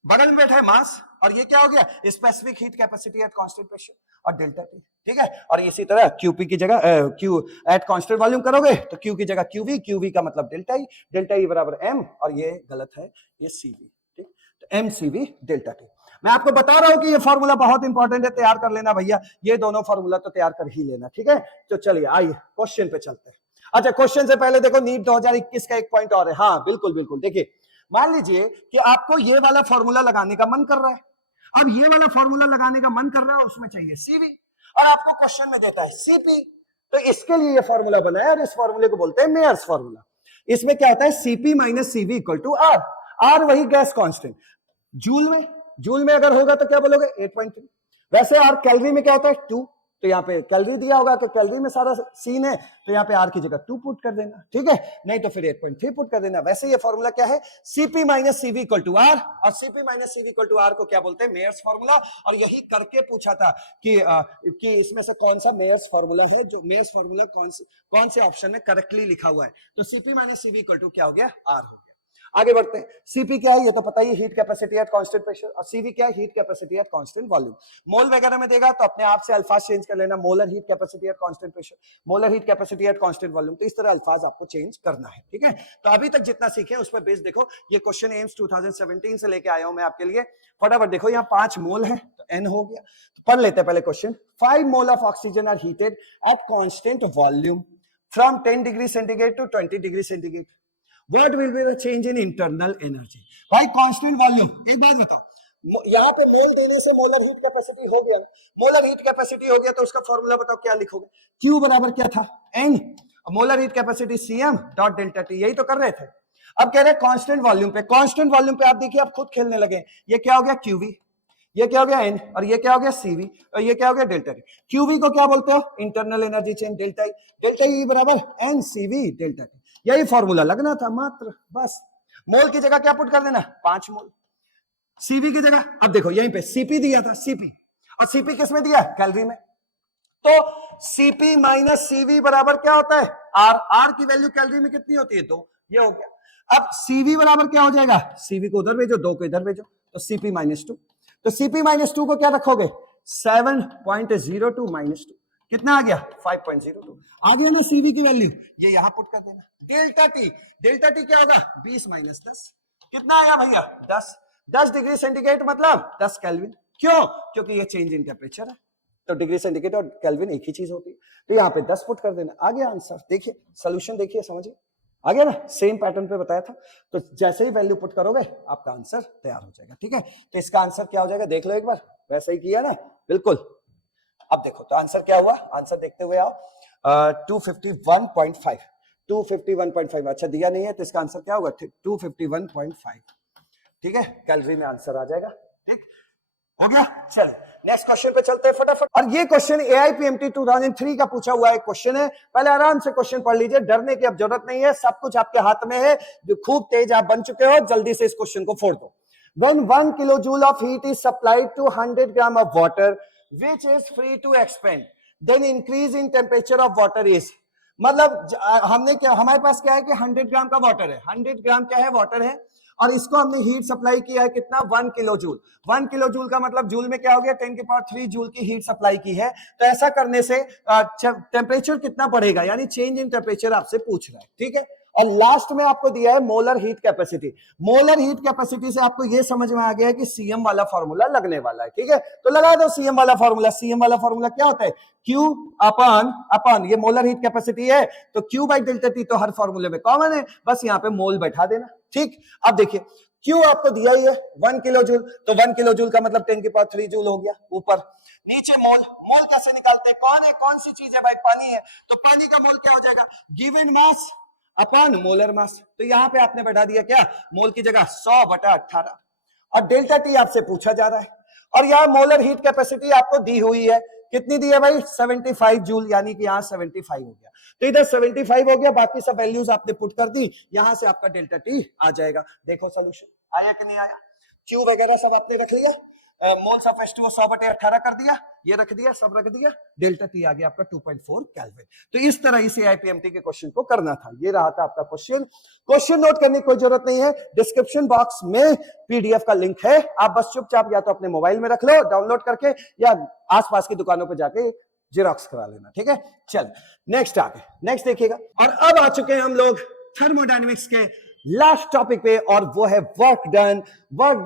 बगल में बैठा है मास, और ये क्या हो गया, specific heat capacity at constant pressure, और डेल्टा टी, ठीक है। और इसी तरह क्यूपी की जगह क्यू एट कांस्टेंट वॉल्यूम करोगे तो क्यू की जगह क्यूवी, क्यूवी का मतलब डेल्टा ई, डेल्टा ई बराबर एम, और ये गलत है, ये सीवी, ठीक, तो एम सीवी डेल्टा टी। मैं आपको बता रहा हूं कि ये फॉर्मूला बहुत इंपॉर्टेंट है, तैयार कर लेना भैया, ये दोनों फॉर्मूला तो तैयार कर ही लेना, ठीक है। तो चलिए आइए क्वेश्चन पे चलते हैं। अच्छा, क्वेश्चन से पहले देखो नीट 2021 का एक पॉइंट और है, हाँ बिल्कुल बिल्कुल। देखिए मान लीजिए कि आपको ये वाला फॉर्मूला लगाने का मन कर रहा है, अब ये वाला फॉर्मूला लगाने का मन कर रहा है, उसमें चाहिए सीवी, और आपको क्वेश्चन में देता है सीपी, तो इसके लिए ये फॉर्मूला बना है, और इस फॉर्मूले को बोलते हैं मेयर्स फॉर्मूला। इसमें क्या होता है, CP minus CV equal to R, R वही गैस कांस्टेंट, जूल में अगर होगा तो क्या बोलोगे 8.3, वैसे आर कैलोरी में क्या होता है 2, तो यहाँ पे कैलोरी दिया होगा कि कैलोरी में सारा सीन है, तो यहाँ पे आर की जगह 2 पुट कर देना, ठीक है, नहीं तो फिर 8.3 पुट कर देना। वैसे ये फॉर्मूला क्या है, CP minus CV equal to R, और CP minus CV equal to R को क्या बोलते हैं, मेयर्स फॉर्मूला। और यही करके पूछा था कि इसमें से कौन सा मेयर्स फॉर्मूला है, जो मेयर्स फॉर्मूला कौन से ऑप्शन में करेक्टली लिखा हुआ है, तो CP minus CV equal to क्या हो गया, आर हो गया। आगे बढ़ते हैं, सीपी क्या है ये तो पता ही, heat capacity at constant pressure, और सीवी क्या है, heat capacity at constant volume. Mole वगैरह में देगा तो अपने आप से अल्फाज चेंज कर लेना, molar heat capacity at constant pressure, molar heat capacity at constant volume, तो इस तरह अल्फाज आपको चेंज करना है, ठीक है। तो अभी तक जितना सीखे उस पर बेस देखो, ये क्वेश्चन एम्स 2017 से लेके आया हूं मैं आपके लिए, फटाफट देखो, यहाँ 5 मोल है तो एन हो गया, तो पढ़ लेते हैं पहले question. 5 mole of oxygen are heated at constant volume from 10 degree centigrade to 20 degree centigrade, What will be the change in internal energy? भाई कांस्टेंट वॉल्यूम, एक बात बताओ, यहाँ पे मोल देने से मोलर हीट कैपेसिटी हो गया, मोलर हीट कैपेसिटी हो गया तो उसका फॉर्मूला बताओ क्या लिखोगे, Q बराबर क्या था, N, molar heat capacity Cm dot delta T, यही तो कर रहे थे। अब कह रहे हैं कांस्टेंट वॉल्यूम पे, कांस्टेंट वॉल्यूम पे आप देखिए आप खुद खेलने लगे, ये क्या हो गया QV, ये क्या हो गया N, और ये क्या हो गया CV, और ये क्या हो गया डेल्टा T। QV को क्या बोलते हो, internal energy change delta E, delta E बराबर NCV डेल्टा T, यही फॉर्मूला लगना था मात्र, बस। मोल की जगह क्या पुट कर देना, 5 मोल, सीवी की जगह, अब देखो यहीं पे सीपी दिया था, सीपी, और सीपी किस में दिया, कैलोरी में, तो सीपी माइनस सीवी बराबर क्या होता है, आर, आर की वैल्यू कैलोरी में कितनी होती है, 2, ये हो गया। अब सीवी बराबर क्या हो जाएगा, सीवी को उधर भेजो, 2 को इधर भेजो, तो सीपी माइनस 2, तो सीपी माइनस 2 को क्या रखोगे, 7.02 माइनस 2, कितना आ गया 5.02, आ गया ना सीवी की वैल्यू, ये यहां पुट कर देना। डेल्टा टी, डेल्टा टी क्या होगा 20 माइनस 10, कितना आया भैया 10 डिग्री सेंटीग्रेड मतलब 10 केल्विन, क्यों, क्योंकि ये चेंज इन टेम्परेचर है, तो डिग्री सेंटीग्रेड और केल्विन एक ही चीज होती है, तो यहाँ पे 10 पुट कर देना, आ गया आंसर। देखिए सोल्यूशन देखिए, समझिए आ गया ना, सेम पैटर्न पे बताया था, तो जैसे ही वैल्यू पुट करोगे आपका आंसर तैयार हो जाएगा, ठीक है। तो इसका आंसर क्या हो जाएगा, देख लो एक बार, वैसा ही किया ना, बिल्कुल। अब देखो तो आंसर क्या हुआ, आंसर देखते हुए आओ, 251.5, 251.5, अच्छा दिया नहीं है तो इसका आंसर क्या होगा 251.5, ठीक है, कैलोरी में आंसर आ जाएगा, ठीक हो गया। चलो नेक्स्ट क्वेश्चन पे चलते हैं फटाफट, और ये क्वेश्चन AIPMT 2003 का पूछा हुआ एक क्वेश्चन है, पहले आराम से क्वेश्चन पढ़ लीजिए, डरने की अब जरूरत नहीं है, सब कुछ आपके हाथ में है, जो खूब तेज आप बन चुके हो, जल्दी से इस क्वेश्चन को फोड़ दो। When 1 kilojoule of heat is supplied to 100 gram of water which is free to expand, then increase in temperature of water is, मतलब हमने क्या, हमारे पास क्या है कि 100 ग्राम का वाटर है, 100 ग्राम क्या है वाटर है, और इसको हमने हीट सप्लाई किया है कितना 1 किलो जूल, 1 किलो जूल का मतलब जूल में क्या हो गया 10 की पावर 3 जूल की हीट सप्लाई की है, तो ऐसा करने से टेम्परेचर कितना बढ़ेगा, यानी चेंज इन टेम्परेचर आपसे पूछ रहा है, ठीक है। और लास्ट में आपको दिया है molar heat capacity, molar heat capacity से आपको यह समझ में आ गया है कि सीएम वाला फॉर्मूला लगने वाला है, ठीक है, तो लगा दो सीएम वाला फॉर्मूला। सीएम वाला फॉर्मूला क्या होता है, Q अपन ये मोलर हीट कैपेसिटी है, तो Q बाई डेल्टा T तो हर फॉर्मूले में कॉमन है, बस यहाँ पे मोल बैठा देना, ठीक। अब देखिए Q आपको दिया ही है 1 किलो जूल, तो 1 किलो जूल का मतलब 10 की पावर 3 जूल हो गया ऊपर, नीचे मोल, मोल कैसे निकालते हैं, कौन है, कौन सी चीज है भाई, पानी है, तो पानी का मोल क्या हो जाएगा, गिवन मास अपन मोलर मास, तो यहां पे आपने बैठा दिया क्या, मोल की जगह 100/18, और डेल्टा टी आपसे पूछा जा रहा है, और यहां मोलर हीट कैपेसिटी आपको दी हुई है कितनी दी है भाई 75 जूल, यानी कि यहाँ 75 हो गया, तो इधर 75 हो गया, बाकी सब वैल्यूज आपने पुट कर दी, यहां से आपका डेल्टा टी आ जाएगा। देखो सोल्यूशन आया कि नहीं आया, क्यू वगैरह सब आपने रख लिया, मोल्स ऑफ H2O 100/18 कर दिया, ये रख दिया, सब रख दिया, डेल्टा टी आ गया आपका 2.4 केल्विन। तो इस तरह इस AIPMT के क्वेश्चन को करना था, ये रहा था आपका क्वेश्चन। क्वेश्चन नोट करने की कोई जरूरत नहीं है, डिस्क्रिप्शन बॉक्स में PDF का लिंक है, आप बस चुपचाप या तो अपने मोबाइल में रख लो डाउनलोड करके, या आसपास की दुकानों पर जाके जेरॉक्स करा लेना, ठीक है। चल नेक्स्ट आगे, नेक्स्ट देखिएगा। और अब आ चुके हैं हम लोग थर्मोडायनेमिक्स के लास्ट टॉपिक पे, और वो है work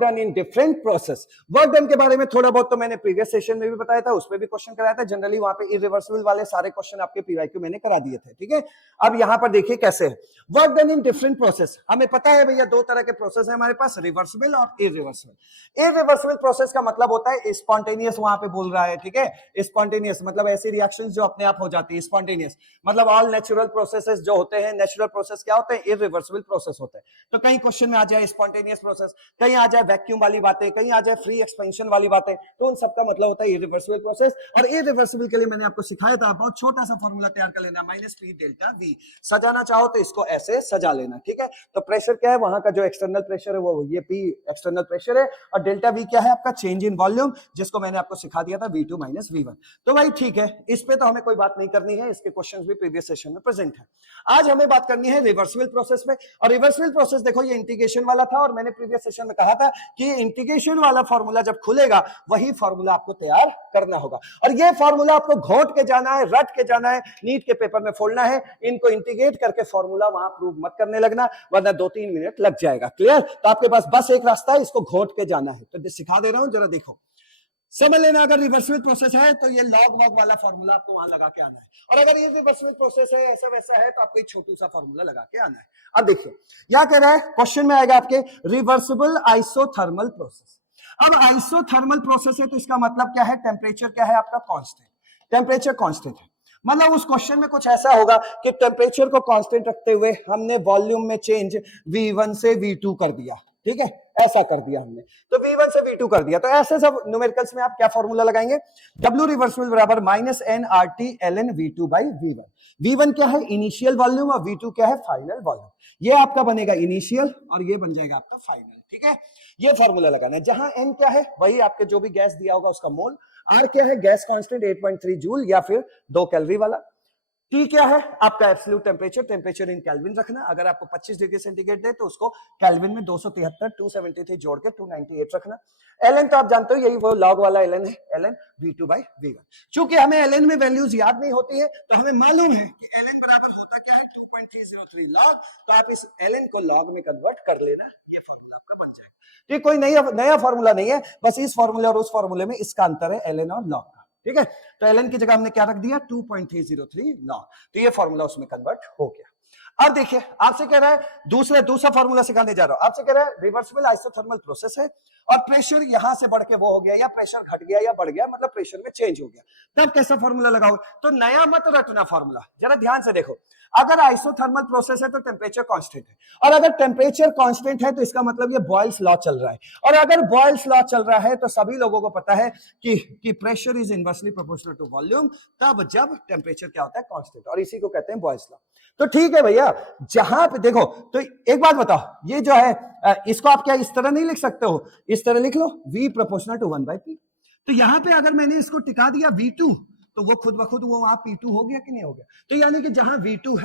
done in different process. Work done के बारे में थोड़ा बहुत तो मैंने प्रीवियस सेशन में भी बताया था, उसमें भी क्वेश्चन कराया था, जनरली वहां पे इरिवर्सिबल वाले सारे क्वेश्चन आपके PYQ मैंने करा दिए थे, ठीक है। अब यहां पर देखिए कैसे है work done in different process. हमें पता है भैया दो तरह के प्रोसेस है हमारे पास, रिवर्सिबल और इरिवर्सिबल। इरिवर्सिबल प्रोसेस का मतलब होता है स्पॉन्टेनियस, वहां पे बोल रहा है, ठीक है। स्पॉन्टेनियस मतलब ऐसी रिएक्शंस जो अपने आप हो जाती है, स्पॉन्टेनियस मतलब ऑल नेचुरल प्रोसेसेस जो होते हैं, नेचुरल प्रोसेस क्या होते हैं, इरिवर्सिबल प्रोसेस होते हैं। तो कहीं क्वेश्चन में आ जाए स्पॉन्टेनियस प्रोसेस, कहीं आ जाए वैक्यूम वाली बातें, कहीं आ जाए फ्री एक्सपेंशन वाली बातें, तो उन सबका मतलब होता है इरिवर्सिबल प्रोसेस। और इरिवर्सिबल के लिए मैंने आपको सिखाया था, बहुत छोटा सा फॉर्मूला तैयार कर लेना, -P डेल्टा V। सजाना चाहो तो इसको ऐसे सजा लेना, ठीक है। तो प्रेशर क्या है, वहां का जो एक्सटर्नल प्रेशर है वो ये P एक्सटर्नल प्रेशर है, और डेल्टा V क्या है आपका चेंज इन वॉल्यूम, जिसको मैंने आपको सिखा दिया था V2 - V1। तो भाई ठीक है, इस पे तो हमें कोई बात नहीं करनी है, इसके क्वेश्चंस भी प्रीवियस सेशन में प्रेजेंट है। आज हमें बात करनी है रिवर्सिबल प्रोसेस में। और रिवर्सिबल प्रोसेस देखो ये इंटीग्रेशन वाला था, और मैंने प्रीवियस सेशन में कहा था कि इंटीग्रेशन वाला फॉर्मूला जब खुलेगा वही फॉर्मूला आपको तैयार करना होगा, और ये फॉर्मूला आपको घोट के जाना है, रट के जाना है, नीट के पेपर में फोड़ना है, इनको इंटीग्रेट करके फॉर्मूला वहां प्रूव मत करने लगना, वरना 2-3 मिनट लग जाएगा। क्लियर? तो आपके पास बस एक रास्ता है, इसको घोट के जाना है। तो सिखा दे रहा हूं, जरा देखो, समझ लेना। अगर रिवर्सिबल प्रोसेस है तो ये लॉग वॉग वाला फॉर्मूला आपको वहां लगा के आना है, और अगर ये रिवर्सिबल प्रोसेस है, ऐसा वैसा है, तो आपको एक छोटू सा फॉर्मूला लगा के आना है। अब देखिए क्या कह रहा है, क्वेश्चन में आएगा आपके रिवर्सिबल आइसोथर्मल प्रोसेस। अब आइसोथर्मल प्रोसेस है तो इसका मतलब क्या है, टेम्परेचर क्या है आपका कांस्टेंट, टेम्परेचर कांस्टेंट है। मतलब उस क्वेश्चन में कुछ ऐसा होगा कि टेम्परेचर को कांस्टेंट रखते हुए हमने वॉल्यूम में चेंज V1 से V2 कर दिया, ठीक है, ऐसा कर दिया हमने, तो V1 से V2 कर दिया। तो ऐसे सब न्यूमेरिकल्स में आप क्या फॉर्मूला लगाएंगे, W रिवर्सिबल बराबर -nRT ln V2/V1। V1 क्या है इनिशियल वॉल्यूम, और V2 क्या है फाइनल वॉल्यूम। ये आपका बनेगा इनिशियल और ये बन जाएगा आपका फाइनल, ठीक है। ये फॉर्मूला लगाना है, जहां n क्या है वही आपके जो भी गैस दिया होगा उसका मोल, R क्या है गैस कांस्टेंट 8.3 जूल या फिर 2 कैलोरी वाला, T क्या है आपका absolute temperature, temperature in kelvin रखना। अगर आपको 25 डिग्री सेंटीग्रेड दे तो उसको केल्विन में 273 जोड़ के 298 रखना। ln तो आप जानते हो यही वो लॉग वाला ln है, ln V2/V1। चूंकि हमें ln में वैल्यूज याद नहीं होती है, तो हमें मालूम है कि ln बराबर होता क्या है 2.303 लॉग, तो आप इस ln को लॉग में कन्वर्ट कर लेना, ये फॉर्मूला आपका बन जाएगा। ये कोई नया फॉर्मूला नहीं है, बस इस फॉर्मूले और उस फॉर्मूले में इसका अंतर है ln और लॉग का, ठीक है। तो ln की जगह हमने क्या रख दिया 2.303 लॉग, तो ये फॉर्मूला उसमें कन्वर्ट हो गया। अब देखिए आपसे कह रहा है दूसरा फॉर्मूला सिखाने जा रहा हूं, आपसे कह रहा है रिवर्सिबल आइसोथर्मल प्रोसेस है, और प्रेशर यहां से बढ़ के वो हो गया, या प्रेशर घट गया या बढ़ गया, मतलब प्रेशर में चेंज हो गया, तब कैसा फॉर्मूला लगाओ। तो नया मत रटना फॉर्मूला, जरा ध्यान से देखो। अगर आइसोथर्मल प्रोसेस है तो टेम्परेचर कांस्टेंट है, और अगर टेम्परेचर कांस्टेंट है तो इसका मतलब ये बॉयल्स लॉ चल रहा है, और अगर बॉयल्स लॉ चल रहा है तो सभी लोगों को पता है कि pressure is inversely proportional to volume, तब जब टेम्परेचर क्या होता है कांस्टेंट, और इसी को कहते हैं बॉयल्स लॉ। तो ठीक है भैया, जहां पे देखो, तो एक बात बताओ, ये जो है इसको आप क्या इस तरह नहीं लिख सकते हो, इस तरह लिख लो V प्रोपोर्शनल टू 1/P। तो यहां पे अगर मैंने इसको टिका दिया V2, तो वो खुद ब खुद वो वहां P2 हो गया कि नहीं हो गया। तो यानी कि जहां V2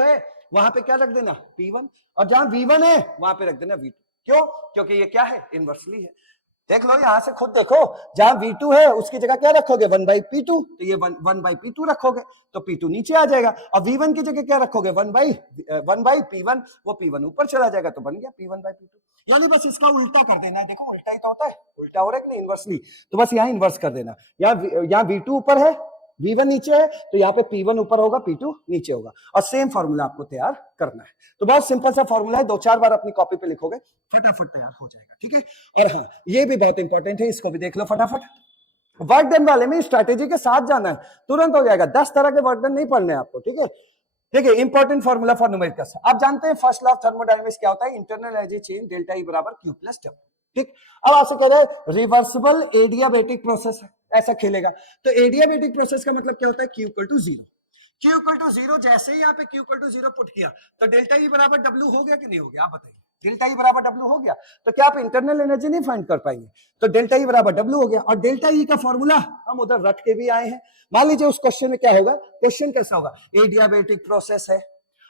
है वहां पे क्या रख देना P1, और जहां V1 है वहां पे रख देना V2। क्यों? क्योंकि ये क्या है इनवर्सली है। देख लो यहां से खुद देखो, जहां V2 है उसकी जगह क्या रखोगे 1/P2, तो ये 1/P2 रखोगे तो P2 नीचे आ जाएगा, और V1 की जगह क्या रखोगे 1/P1, वो P1 ऊपर चला जाएगा, तो बन गया P1/P2। यानी बस इसका उल्टा कर देना है। देखो उल्टा ही तो होता है, उल्टा हो रहा है कि नहीं इनवर्सली, तो बस यहाँ इनवर्स कर देना। यहाँ V2 ऊपर है, V1 नीचे है, तो यहाँ पे P1 ऊपर होगा, P2 नीचे होगा, और सेम फॉर्मूला आपको तैयार करना है। तो बहुत सिंपल सा फॉर्मूला है, 2-4 बार अपनी कॉपी पे लिखोगे फटाफट तैयार हो जाएगा, ठीक है। और हाँ ये भी बहुत इंपॉर्टेंट है, इसको भी देख लो फटाफट। वर्क डन वाले में स्ट्रैटेजी के साथ जाना है, तुरंत हो जाएगा। 10 तरह के वर्क डन नहीं पढ़ने आपको, ठीक है। देखिए इंपॉर्टेंट फॉर्मूला फॉर न्यूमेरिकल्स, आप जानते हैं फर्स्ट लॉ ऑफ थर्मोडायनामिक्स क्या होता है, internal energy change delta E बराबर Q प्लस W, ठीक। अब आपसे कह रहे हैं रिवर्सिबल एडियाबैटिक प्रोसेस है, ऐसा खेलेगा। तो एडियाबेटिक प्रोसेस का मतलब क्या होता है, Q equal to zero. Q equal to zero, जैसे ही यहाँ पे Q equal to zero put किया तो डेल्टा ई बराबर W हो गया कि नहीं हो गया, आप बताइए। डेल्टा ई बराबर W हो गया, तो क्या आप इंटरनल एनर्जी नहीं फाइंड कर पाएंगे, तो डेल्टा ई बराबर W हो गया। और डेल्टा ई का फॉर्मूला हम उधर रट के भी आए हैं। मान लीजिए उस क्वेश्चन में क्या होगा, क्वेश्चन कैसा होगा, एडियाबेटिक प्रोसेस है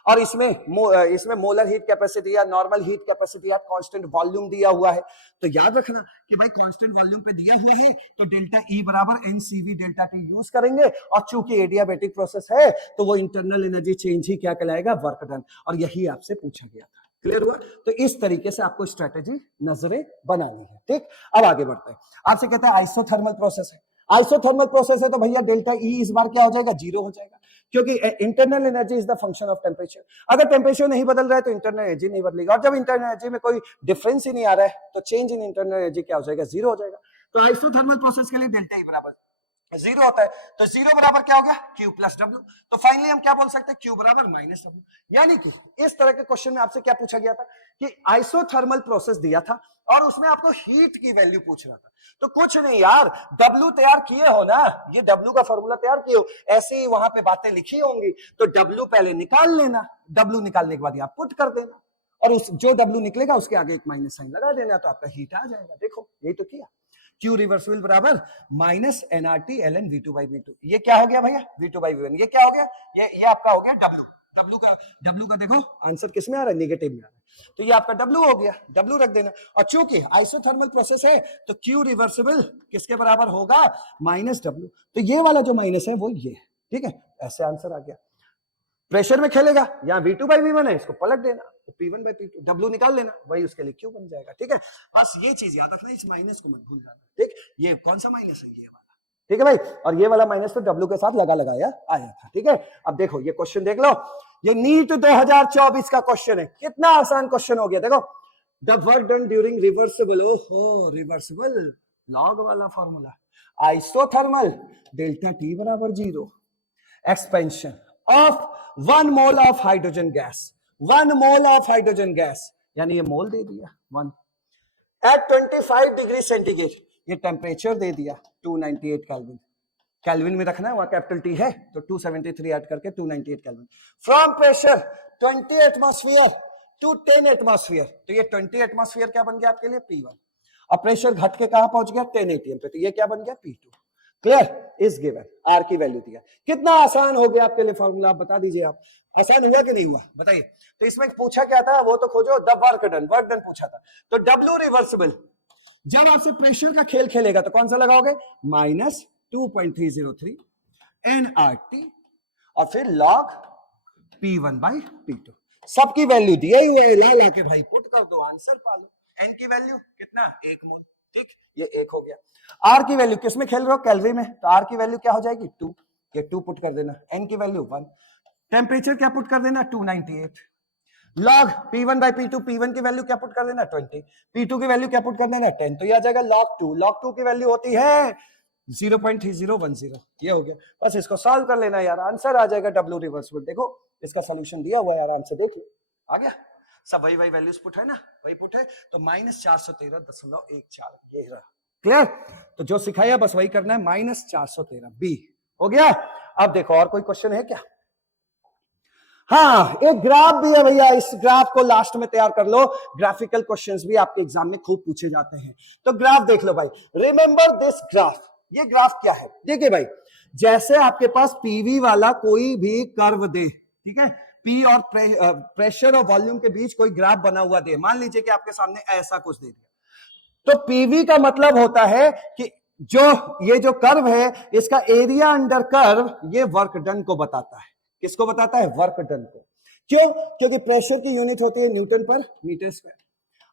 और इसमें मोलर हीट कैपेसिटी या नॉर्मल हीट कैपेसिटी या कांस्टेंट वॉल्यूम दिया हुआ है। तो याद रखना कि भाई कांस्टेंट वॉल्यूम पे दिया हुआ है तो डेल्टा ई बराबर एनसीवी डेल्टा टी यूज करेंगे, और चूंकि एडियाबेटिक प्रोसेस है तो वो इंटरनल एनर्जी चेंज ही क्या कहलाएगा, वर्क डन, और यही आपसे पूछा गया था। क्लियर हुआ? तो इस तरीके से आपको स्ट्रेटेजी नजरें बनानी है। ठीक, अब आगे बढ़ते हैं। आपसे कहते हैं आइसोथर्मल प्रोसेस है। आइसोथर्मल प्रोसेस है तो भैया डेल्टा ई इस बार क्या हो जाएगा, जीरो हो जाएगा, क्योंकि internal energy is the function of temperature. अगर टेम्परेचर नहीं बदल रहा है तो इंटरनल एनर्जी नहीं बदलेगा, और जब इंटरनल एनर्जी में कोई डिफरेंस ही नहीं आ रहा है तो चेंज इन इंटरनल एनर्जी क्या हो जाएगा, जीरो हो जाएगा। तो आइसोथर्मल प्रोसेस के लिए डेल्टा ई बराबर जीरो होता है, तो जीरो बराबर क्या हो गया, Q प्लस डब्ल्यू। तो फाइनली हम क्या बोल सकते हैं, Q बराबर माइनस डब्ल्यू। यानी कि इस तरह के क्वेश्चन में आपसे क्या पूछा गया था कि आइसोथर्मल प्रोसेस दिया था और उसमें आपको हीट की वैल्यू पूछ रहा था। तो कुछ नहीं यार, डब्ल्यू तैयार किए हो ना, ये डब्ल्यू का फॉर्मूला तैयार किए हो, ऐसे ही वहां पे बातें लिखी होंगी, तो डब्ल्यू पहले निकाल लेना, डब्ल्यू निकालने के बाद आप पुट कर देना, और उस जो डब्ल्यू निकलेगा उसके आगे एक माइनस साइन लगा देना, तो आपका हीट आ जाएगा। देखो यही तो किया। Q रिवर्सिबल बराबर minus nRT ln V2 by V2। ये क्या हो गया भैया, V2 by V1। ये क्या हो गया, ये आपका हो गया W। W का देखो आंसर किस में आ रहा है, नेगेटिव में आ रहा है, तो ये आपका W हो गया, W रख देना। और चूंकि आइसोथर्मल प्रोसेस है तो Q रिवर्सिबल किसके बराबर होगा, माइनस W। तो ये वाला जो माइनस है वो ये, ठीक है, ऐसे आंसर आ गया। प्रेशर में खेलेगा, यहाँ V2 by V1 है, इसको पलट देना, तो P1 by P2, W निकाल लेना, वही उसके लिए Q बन जाएगा। ठीक है, बस ये चीज याद रखना, इस माइनस को मत भूल जाना। ठीक, ये कौन सा माइनस है, ये वाला, ठीक है भाई, और ये वाला माइनस तो W के साथ लगाया आया था। ठीक है, अब देखो ये क्वेश्चन देख लो, ये नीट 2024 का क्वेश्चन है, कितना आसान क्वेश्चन हो गया। देखो, the work done during reversible, ओहो रिवर्सिबल, लॉग वाला फॉर्मूला, आइसोथर्मल डेल्टा T बराबर zero, expansion of 1 mole of hydrogen gas, 1 mole of hydrogen gas, यानी ये मोल दे दिया 1 एट 25 डिग्री सेंटीग्रेड, ये टेम्परेचर दे दिया 298 केल्विन, केल्विन में रखना है, वहां कैपिटल टी है तो 273 ऐड करके 298 kelvin, from pressure 20 atmosphere to 10 atmosphere, तो ये 20 एटमॉस्फेयर क्या बन गया आपके लिए P1, और प्रेशर घट के कहां पहुंच गया 10 atm पे, तो ये क्या बन गया P2। Clear, is given, R की वैल्यू दिया। कितना आसान हो गया आपके लिए फॉर्मूला, आप बता दीजिए, आप आसान हुआ कि नहीं हुआ बताइए। तो इसमें पूछा क्या था, वो तो खोजो, द वर्क डन पूछा था, तो W रिवर्सिबल, जब आपसे प्रेशर का खेल खेलेगा तो कौन सा लगाओगे, माइनस 2.303 nRT, और फिर लॉग P1 by P2, सबकी वैल्यू दिया ही हुआ है, ला के भाई पुट कर दो, आंसर पा लो। एन की वैल्यू कितना, 1 मोल, ठीक, ये 1 हो गया। आर की वैल्यू किस में खेल रहे हो, कैलोरी में, तो आर की वैल्यू क्या हो जाएगी 2, ये 2 पुट कर देना, एन की वैल्यू 1, टेम्परेचर क्या पुट कर देना 298, log P1 by P2, P1 की वैल्यू क्या पुट कर देना 20, P2 की वैल्यू क्या पुट कर देना 10, तो ये आ जाएगा log 2 की वैल्यू होती है 0.3010, ये हो गया। बस इसको सॉल्व कर लेना यार, आंसर आ जाएगा W रिवर्सिबल। देखो इसका सॉल्यूशन दिया हुआ है, आराम से देख लो, आ गया सब, वही वैल्यूज पुट है ना, वही पुट है, तो -413.14 ये रहा। क्लियर, तो जो सिखाया बस वही करना है, -413 बी हो गया। अब देखो और कोई क्वेश्चन है क्या, हाँ एक ग्राफ भी है भैया, इस ग्राफ को लास्ट में तैयार कर लो, ग्राफिकल क्वेश्चंस भी आपके एग्जाम में खूब पूछे जाते हैं। तो ग्राफ देख लो भाई, रिमेंबर दिस ग्राफ, ये ग्राफ क्या है, देखिए भाई, जैसे आपके पास पीवी वाला कोई भी कर्व दे, ठीक है, पी और प्रेशर और वॉल्यूम के बीच कोई ग्राफ बना हुआ दे, मान लीजिए कि आपके सामने ऐसा कुछ दे दिया, तो पीवी का मतलब होता है कि ये जो कर्व है, इसका एरिया अंडर कर्व ये वर्क डन को बताता है। किसको बताता है, वर्क डन को। क्यों, क्योंकि प्रेशर की यूनिट होती है न्यूटन पर मीटर स्क्वायर,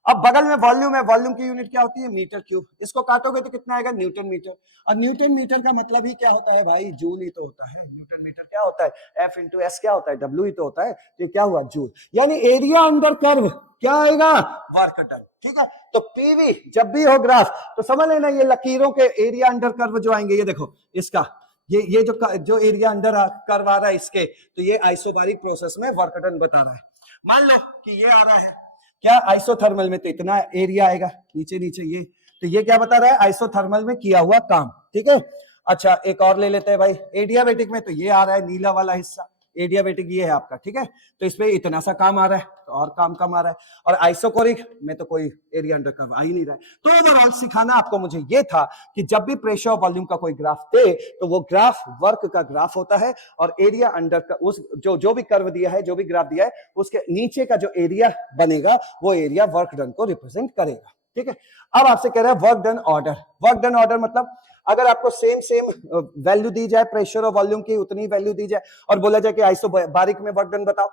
अब बगल में वॉल्यूम है, वॉल्यूम की यूनिट क्या होती है, मीटर क्यूब, इसको काटोगे तो कितना आएगा, न्यूटन मीटर, और न्यूटन मीटर का मतलब ही क्या होता है भाई, जूल ही तो होता है, न्यूटन मीटर क्या होता है, F इंटू एस क्या होता है, W ही तो होता है, तो क्या हुआ जूल, यानी एरिया अंडर कर्व क्या आएगा, वर्क डन। ठीक है, तो पीवी जब भी हो ग्राफ तो समझ लेना, ये लकीरों के एरिया अंडर कर्व जो आएंगे, ये देखो इसका ये जो एरिया अंडर कर्व आ रहा है इसके, तो ये आइसोबारिक प्रोसेस में वर्क डन बता रहा है। मान लो कि ये आ रहा है क्या, आइसोथर्मल में तो इतना एरिया आएगा, नीचे ये, तो ये क्या बता रहा है, आइसोथर्मल में किया हुआ काम, ठीक है। अच्छा एक और ले लेते हैं भाई, एडियाबेटिक में तो ये आ रहा है नीला वाला हिस्सा, एडियाबेटिक ये है आपका, ठीक है। तो इसमें इतना सा काम आ रहा है, तो और काम कम आ रहा है। और आइसोकोरिक में तो कोई एरिया अंडर कर्व आ ही नहीं रहा है। तो ओवरऑल सिखाना आपको मुझे ये था कि जब भी प्रेशर और वॉल्यूम का कोई ग्राफ दे तो वो ग्राफ वर्क का ग्राफ होता है, और एरिया अंडर का उस जो भी कर्व दिया है, जो भी ग्राफ दिया है, उसके नीचे का जो एरिया बनेगा वो एरिया वर्क डन को रिप्रेजेंट करेगा, ठीक है। अब आपसे कह रहा है work done order. Work done order मतलब अगर आपको सेम वैल्यू दी जाए प्रेशर और वॉल्यूम की, उतनी वैल्यू दी जाए और बोला जाए कि आइसोबारिक में वर्क डन बताओ,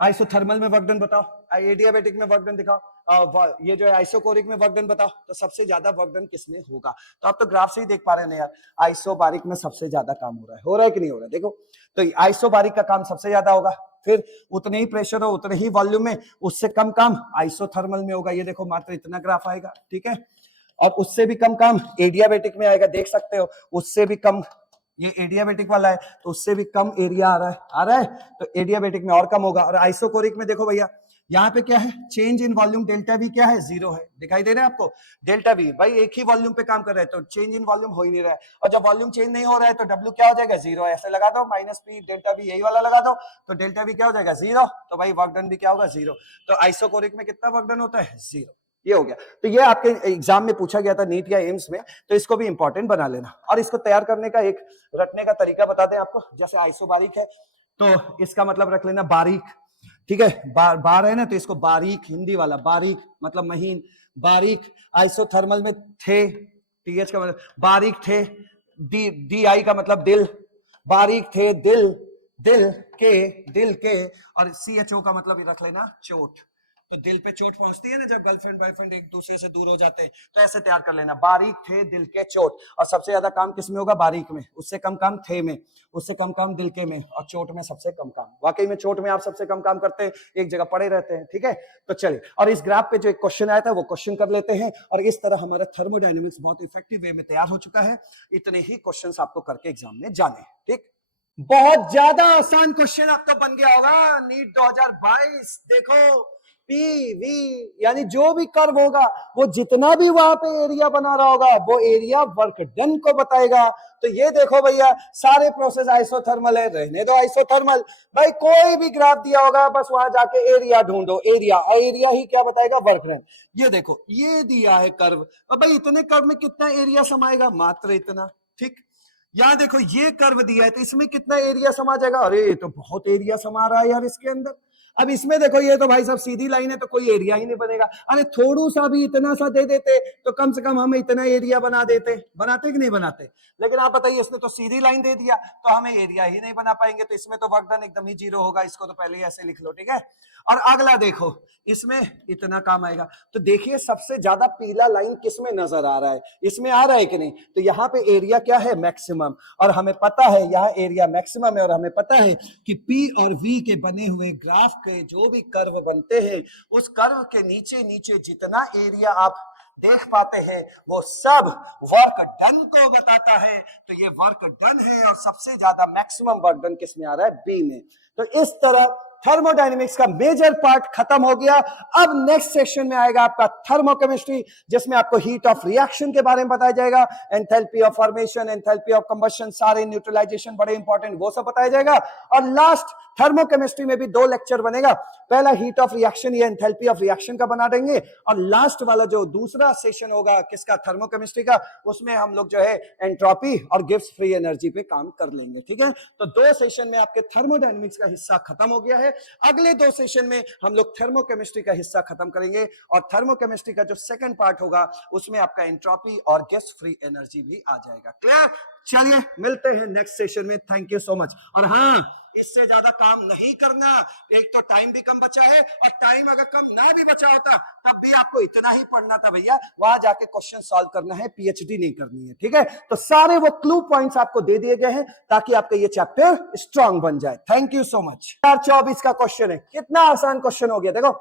आइसोथर्मल में वर्क डन बताओ, एडियाबेटिक में वर्क डन दिखाओ, ये जो है आइसोकोरिक में वर्क डन बताओ, तो सबसे ज्यादा वर्क डन किसमें होगा। तो आप तो ग्राफ से ही देख पा रहे हैं यार, आइसोबारिक में सबसे ज्यादा काम हो रहा है कि नहीं हो रहा है, देखो। तो आइसोबारिक का काम सबसे ज्यादा होगा, फिर उतने ही प्रेशर और उतने ही वॉल्यूम में उससे कम काम आइसोथर्मल में होगा, ये देखो मात्र इतना ग्राफ आएगा, ठीक है। और उससे भी कम काम एडियाबेटिक में आएगा, देख सकते हो, उससे भी कम, ये एडियाबेटिक वाला है तो उससे भी कम एरिया आ रहा है, तो एडियाबेटिक में और कम होगा। और आइसोकोरिक में देखो भैया, यहाँ पे क्या है, change in volume delta we क्या है, 0 है, दिखाई दे रहा है आपको, डेल्टा वी भाई एक ही वॉल्यूम पे काम कर रहा है, तो चेंज इन वॉल्यूम हो ही नहीं रहा है। और जब वॉल्यूम चेंज नहीं हो रहा है तो डब्ल्यू क्या हो जाएगा, 0, ऐसे लगा दो, माइनस पी डेल्टा वी, यही वाला लगा दो, तो डेल्टा वी क्या हो जाएगा, 0, तो भाई वर्क डन भी क्या होगा, 0। तो आइसोकोरिक में कितना वर्क डन होता है, 0, ये हो गया। तो ये आपके एग्जाम में पूछा गया था नीट या एम्स में, तो इसको भी इंपॉर्टेंट बना लेना। और इसको तैयार करने का एक रखने का तरीका बताते हैं आपको, जैसे आइसोबारिक है तो इसका मतलब रख लेना बारीक, ठीक है, बार है ना, तो इसको बारीक, हिंदी वाला बारीक मतलब महीन, बारीक। आइसोथर्मल में थे, टीएच का मतलब बारीक थे, डी आई का मतलब दिल, बारीक थे दिल, दिल के, और CHO का मतलब रख लेना चोट। तो दिल पे चोट पहुंचती है ना जब गर्लफ्रेंड बॉयफ्रेंड एक दूसरे से दूर हो जाते हैं, तो ऐसे तैयार कर लेना, बारीक थे दिल के चोट। और सबसे ज्यादा काम किस में होगा, बारीक में, उससे कम काम थे में, उससे कम काम दिल के में, और चोट में सबसे कम काम। वाकई में चोट में आप सबसे कम काम करते हैं, एक जगह पड़े रहते हैं, ठीक है। तो चलिए, और इस ग्राफ पे जो एक क्वेश्चन आया था वो क्वेश्चन कर लेते हैं, और इस तरह हमारा थर्मोडायनेमिक्स बहुत इफेक्टिव वे में तैयार हो चुका है। इतने ही क्वेश्चन आपको करके एग्जाम में जाने, ठीक। बहुत ज्यादा आसान क्वेश्चन अब तो बन गया होगा नीट 2022। देखो पी वी यानी जो भी कर्व होगा वो जितना भी वहां पे एरिया बना रहा होगा वो एरिया वर्क डन को बताएगा। तो ये देखो भैया, सारे प्रोसेस आइसोथर्मल है, रहने दो आइसोथर्मल, भाई कोई भी ग्राफ दिया होगा बस वहां जाके एरिया ढूंढो, एरिया, और एरिया ही क्या बताएगा, वर्क डन। ये देखो ये दिया है कर्व, अब भाई इतने कर्व में कितना एरिया समाएगा, मात्र इतना, ठीक। यहां देखो ये कर्व दिया है तो इसमें कितना एरिया समा जाएगा, अरे तो बहुत एरिया समा रहा है यार इसके अंदर। अब इसमें देखो ये तो भाई साहब सीधी लाइन है तो कोई एरिया ही नहीं बनेगा, अरे थोड़ा सा भी इतना सा दे देते तो कम से कम हमें इतना एरिया बना देते, बनाते कि नहीं बनाते। लेकिन आप बताइए इसने तो सीधी लाइन दे दिया तो हमें एरिया ही नहीं बना पाएंगे, तो इसमें तो वर्क डन एकदम ही 0 होगा, इसको तो पहले ही ऐसे लिख लो, ठीक है। और अगला देखो इसमें इतना काम आएगा, तो देखिए सबसे ज्यादा पीला लाइन किसमें नजर आ रहा है, इसमें आ रहा है कि नहीं, तो यहाँ पे एरिया क्या है, मैक्सिमम, और हमें पता है यहाँ एरिया मैक्सिमम है, और हमें पता है कि पी और वी के बने हुए ग्राफ के जो भी कर्व बनते हैं उस कर्व के नीचे नीचे जितना एरिया आप देख पाते हैं वो सब वर्क डन को बताता है। तो ये वर्क डन है और सबसे ज्यादा मैक्सिमम वर्क डन किसमें आ रहा है, बी में। तो इस तरह थर्मोडायनेमिक्स का मेजर पार्ट खत्म हो गया। अब नेक्स्ट सेक्शन में आएगा आपका थर्मोकेमिस्ट्री, जिसमें आपको हीट ऑफ रिएक्शन के बारे में बताया जाएगा, enthalpy of formation, enthalpy of combustion, सारे न्यूट्रलाइजेशन बड़े इंपॉर्टेंट वो सब बताया जाएगा। और लास्ट थर्मोकेमिस्ट्री में भी 2 लेक्चर बनेगा, पहला हीट ऑफ रिएक्शन या एंथैल्पी ऑफ रिएक्शन का बना देंगे, और लास्ट वाला जो दूसरा सेशन होगा किसका, थर्मोकेमिस्ट्री का, उसमें हम लोग जो है एंट्रोपी और गिब्स फ्री एनर्जी पे काम कर लेंगे, ठीक है। तो 2 सेशन में आपके थर्मोडायनेमिक्स का हिस्सा खत्म हो गया है। अगले 2 सेशन में हम लोग थर्मोकेमिस्ट्री का हिस्सा खत्म करेंगे, और थर्मोकेमिस्ट्री का जो सेकंड पार्ट होगा उसमें आपका एंट्रोपी और गिब्स फ्री एनर्जी भी आ जाएगा। क्लियर? चलिए मिलते हैं नेक्स्ट सेशन में, थैंक यू सो मच। और हाँ, इससे ज्यादा काम नहीं करना, एक तो टाइम भी कम बचा है, और टाइम अगर कम ना भी बचा होता तब भी आपको इतना ही पढ़ना था भैया, वहां जाके क्वेश्चन सॉल्व करना है, पीएचडी नहीं करनी है, ठीक है। तो सारे वो क्लू पॉइंट्स आपको दे दिए गए हैं ताकि आपका ये चैप्टर स्ट्रांग बन जाए। Thank you so much. 2024 का क्वेश्चन है, कितना आसान क्वेश्चन हो गया देखो।